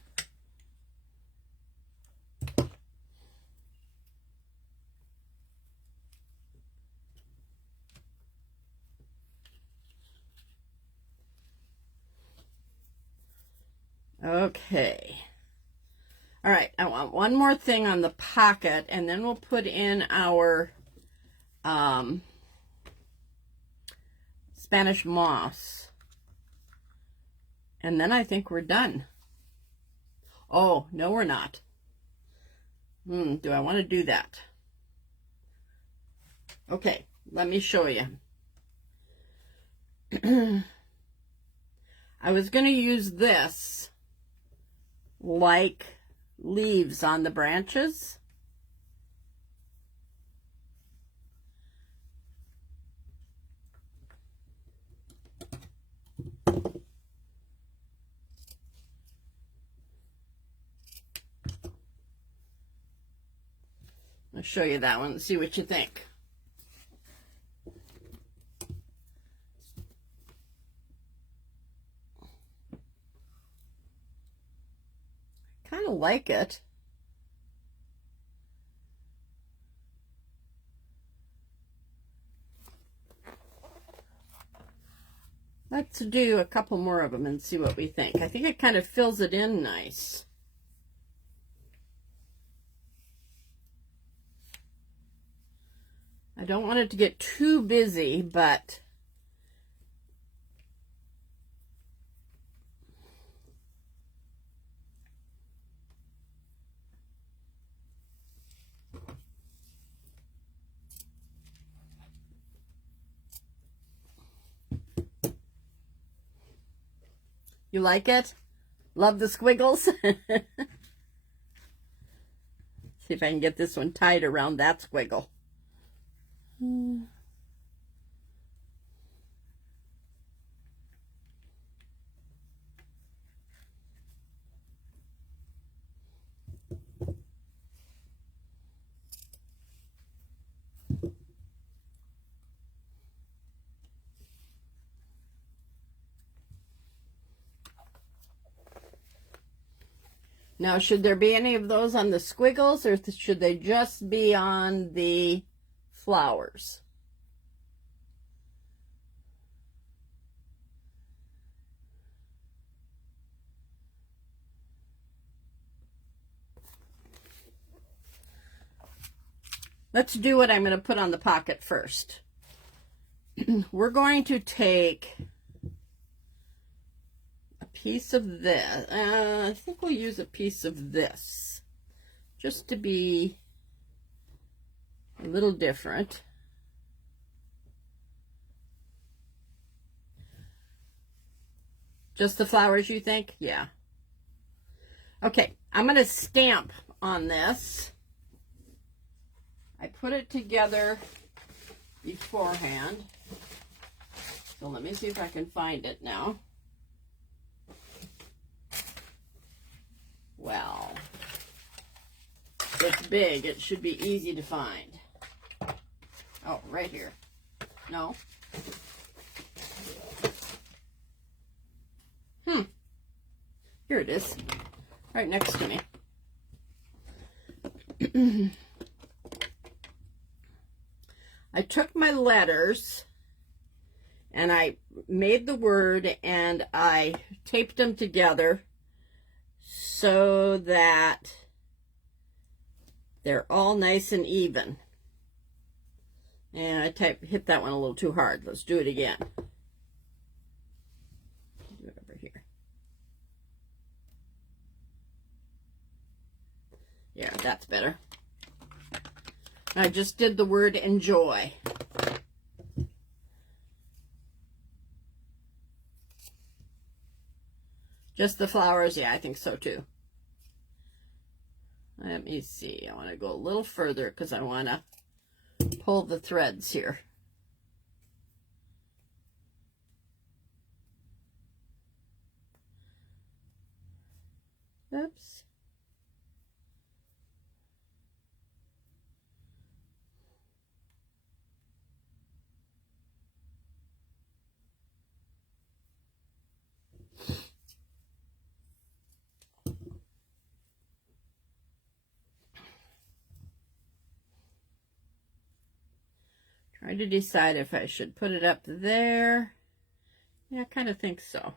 Okay. All right, I want one more thing on the pocket, and then we'll put in our Spanish moss. And then I think we're done. Oh, no, we're not. Do I want to do that? Okay, let me show you. I was going to use this like leaves on the branches. I'll show you that one and see what you think. Kind of like it. Let's do a couple more of them and see what we think. I think it kind of fills it in nice. I don't want it to get too busy, but you like it? Love the squiggles? See if I can get this one tied around that squiggle. Now, should there be any of those on the squiggles, or should they just be on the flowers? Let's do what I'm going to put on the pocket first. we're going to take a piece of this. I think we'll use a piece of this just to be a little different. Just the flowers, you think? Yeah. Okay, I'm going to stamp on this. I put it together beforehand. So let me see if I can find it now. Well, it's big. It should be easy to find. Oh, right here. No. Here it is. Right next to me. I took my letters and I made the word and I taped them together so that they're all nice and even. And I hit that one a little too hard. Let's do it again. Do it over here. Yeah, that's better. I just did the word enjoy. Just the flowers? Yeah, I think so too. Let me see. I want to go a little further because I want to pull the threads here. Oops. Trying to decide if I should put it up there. Yeah, I kind of think so.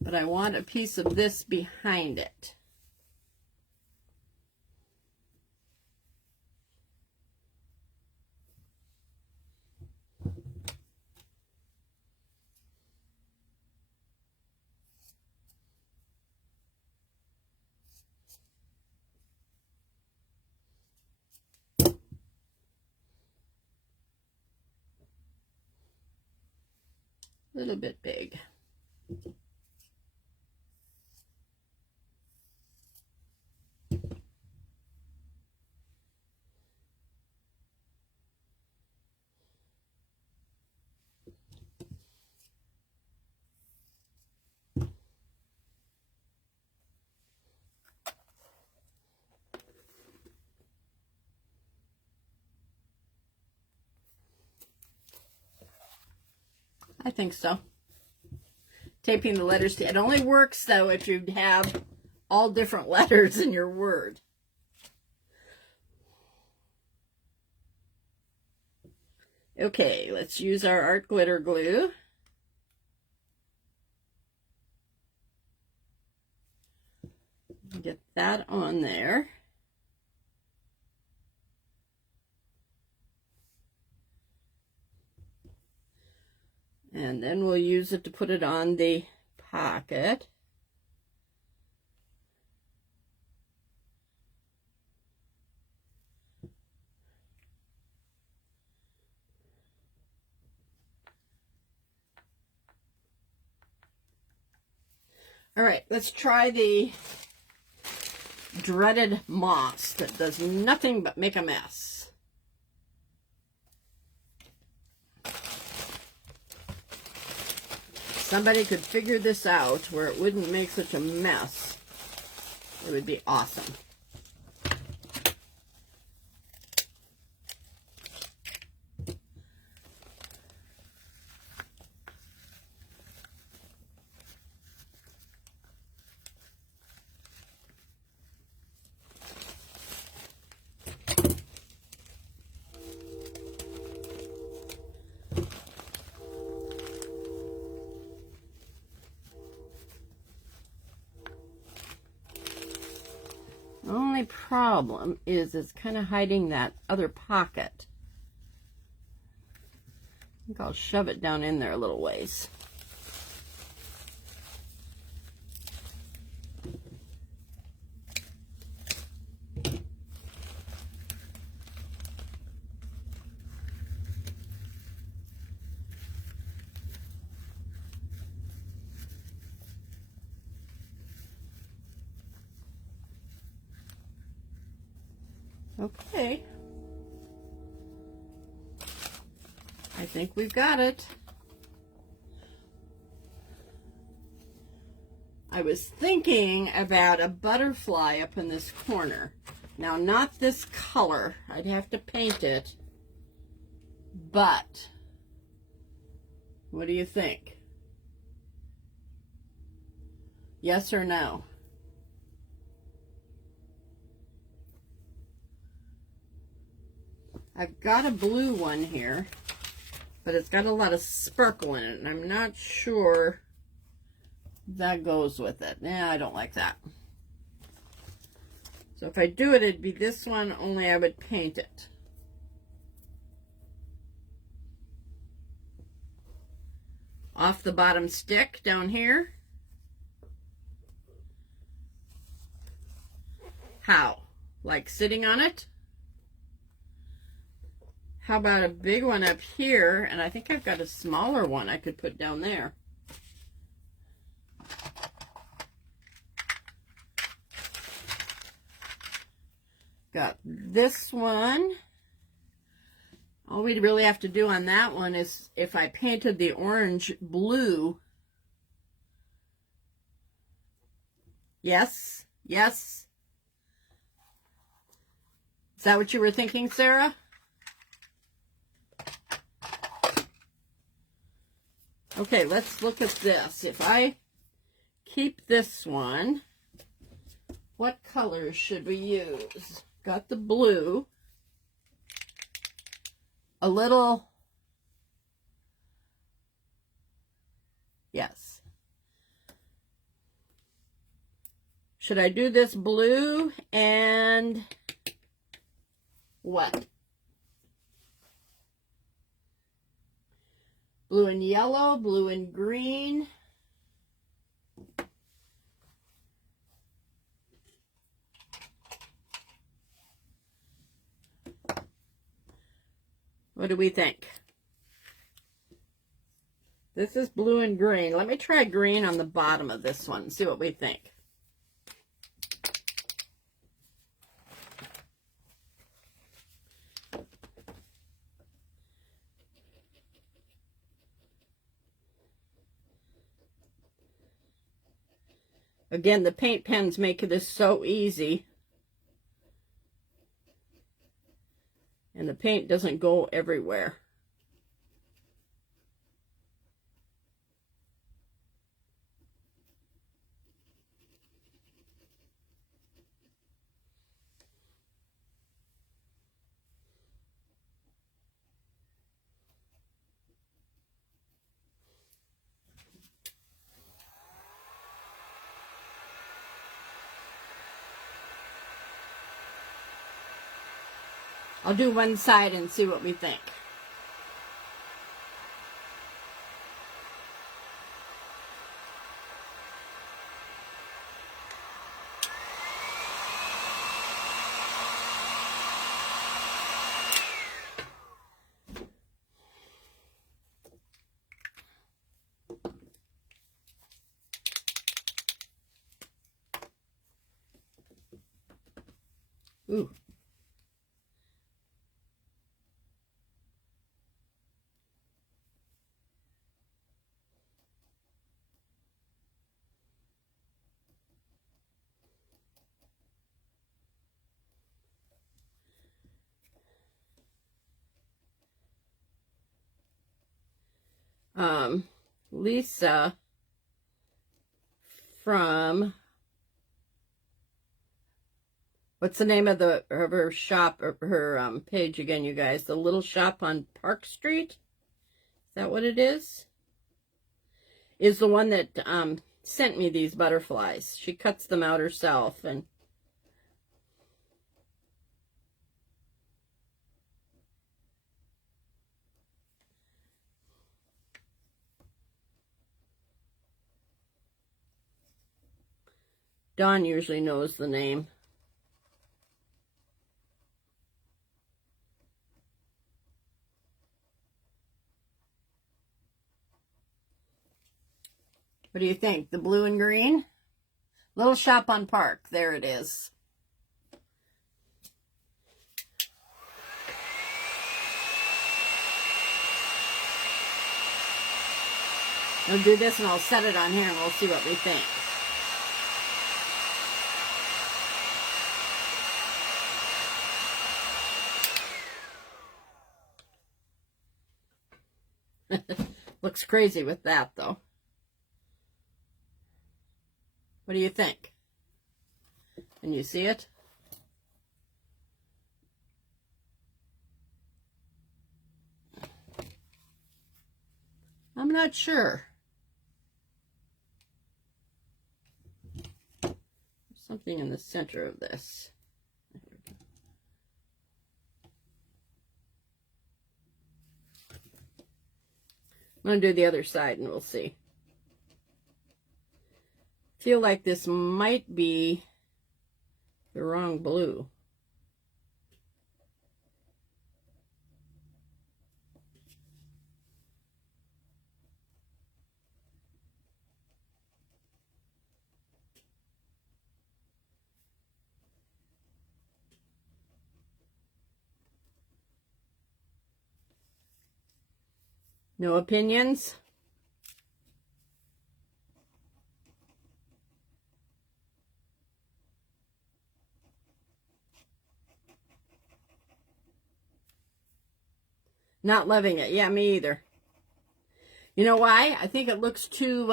But I want a piece of this behind it. A little bit big. I think so. Taping the letters, it only works though if you have all different letters in your word. Okay, let's use our art glitter glue. Get that on there. And then we'll use it to put it on the pocket. All right, let's try the dreaded moss that does nothing but make a mess. Somebody could figure this out where it wouldn't make such a mess. It would be awesome. The only problem is it's kind of hiding that other pocket. I think I'll shove it down in there a little ways. Okay. I think we've got it. I was thinking about a butterfly up in this corner. Now, not this color. I'd have to paint it. But, what do you think? Yes or no? I've got a blue one here, but it's got a lot of sparkle in it, and I'm not sure that goes with it. Yeah, I don't like that. So if I do it, it'd be this one, only I would paint it. Off the bottom stick down here. How? Like sitting on it? How about a big one up here? And I think I've got a smaller one I could put down there. Got this one. All we'd really have to do on that one is if I painted the orange blue. Yes? Yes? Is that what you were thinking, Sarah? Okay, let's look at this. If I keep this one, what colors should we use? Got the blue. A little, yes. Should I do this blue and what? Blue and yellow, blue and green. What do we think? This is blue and green. Let me try green on the bottom of this one and see what we think. Again, the paint pens make this so easy. And the paint doesn't go everywhere. I'll do one side and see what we think. Ooh. Lisa from, what's the name of her shop, or her page again, you guys? The Little Shop on Park Street? Is that what it is? Is the one that sent me these butterflies. She cuts them out herself, and Dawn usually knows the name. What do you think? The blue and green? Little Shop on Park. There it is. I'll do this and I'll set it on here and we'll see what we think. Looks crazy with that though. What do you think? Can you see it? I'm not sure. There's something in the center of this. I'm going to do the other side and we'll see. Feel like this might be the wrong blue. No opinions? Not loving it. Yeah, me either. You know why? I think it looks too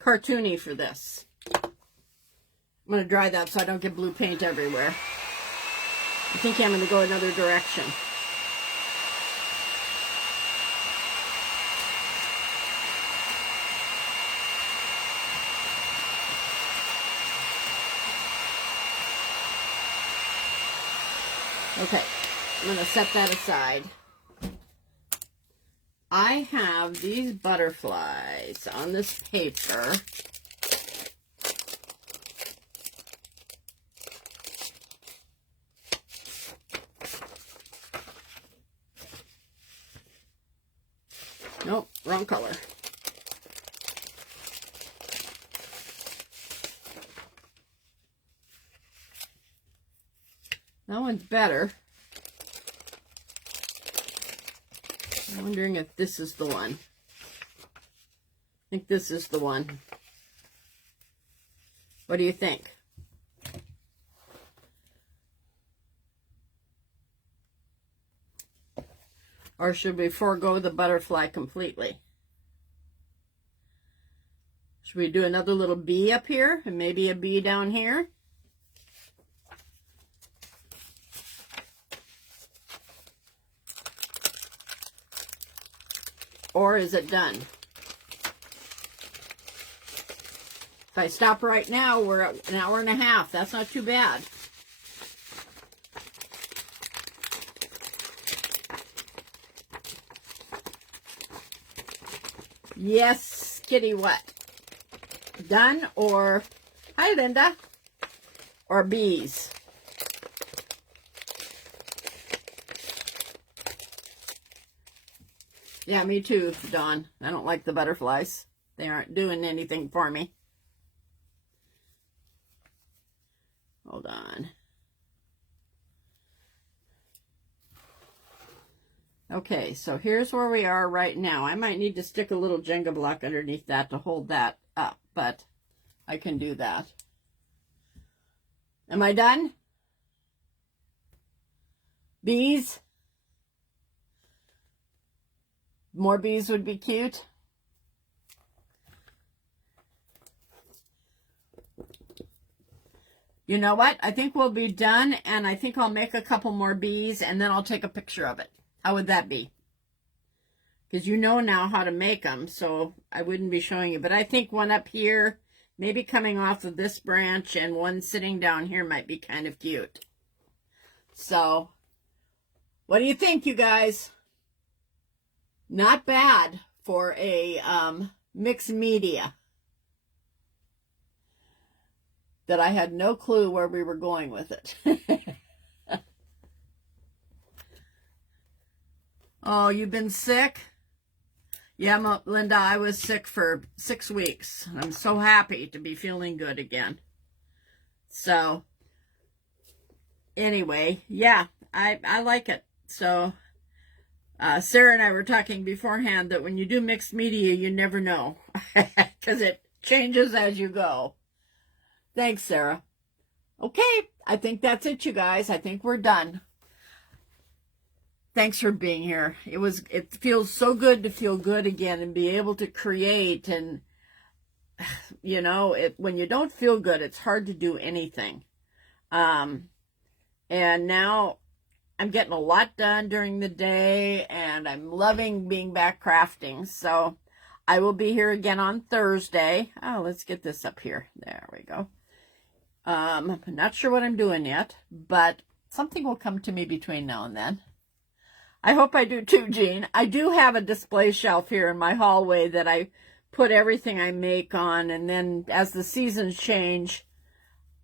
cartoony for this. I'm going to dry that so I don't get blue paint everywhere. I think I'm going to go another direction. Okay, I'm going to set that aside. I have these butterflies on this paper. Nope, wrong color. That one's better. I'm wondering if this is the one. I think this is the one. What do you think? Or should we forego the butterfly completely? Should we do another little bee up here and maybe a bee down here? Or is it done? If I stop right now, we're at an hour and a half. That's not too bad. Yes, Kitty, what? Done or... Hi, Linda. Or bees? Yeah, me too, Dawn. I don't like the butterflies. They aren't doing anything for me. Hold on. Okay, so here's where we are right now. I might need to stick a little Jenga block underneath that to hold that up, but I can do that. Am I done? Bees? More bees would be cute. You know what? I think we'll be done, and I think I'll make a couple more bees, and then I'll take a picture of it. How would that be? Because you know now how to make them, so I wouldn't be showing you. But I think one up here, maybe coming off of this branch, and one sitting down here might be kind of cute. So, what do you think, you guys? Not bad for a mixed media. that I had no clue where we were going with it. Oh, you've been sick? Yeah, Linda, I was sick for 6 weeks. I'm so happy to be feeling good again. So, anyway, yeah, I like it. So, Sarah and I were talking beforehand that when you do mixed media, you never know. Because it changes as you go. Thanks, Sarah. Okay, I think that's it, you guys. I think we're done. Thanks for being here. It feels so good to feel good again and be able to create. And, you know, when you don't feel good, it's hard to do anything. And now I'm getting a lot done during the day, and I'm loving being back crafting. So I will be here again on Thursday. Oh, let's get this up here. There we go. I'm not sure what I'm doing yet, but something will come to me between now and then. I hope I do too, Jean. I do have a display shelf here in my hallway that I put everything I make on, and then as the seasons change,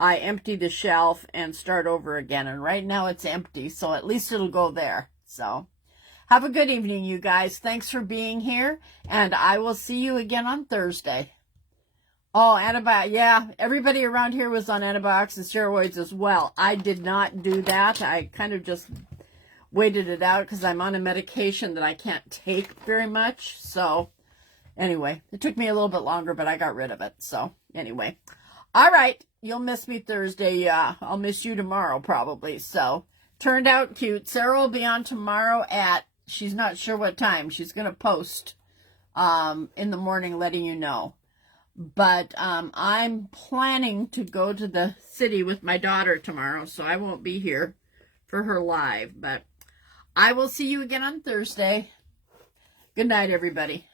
I empty the shelf and start over again. And right now it's empty, so at least it'll go there. So have a good evening, you guys. Thanks for being here, and I will see you again on Thursday. Oh, antibiotics. Yeah, everybody around here was on antibiotics and steroids as well. I did not do that. I kind of just waited it out because I'm on a medication that I can't take very much. So anyway, it took me a little bit longer, but I got rid of it. So anyway, all right. You'll miss me Thursday. Yeah, I'll miss you tomorrow probably. So turned out cute. Sarah will be on tomorrow at, she's not sure what time. She's going to post in the morning letting you know. But I'm planning to go to the city with my daughter tomorrow, so I won't be here for her live. But I will see you again on Thursday. Good night, everybody.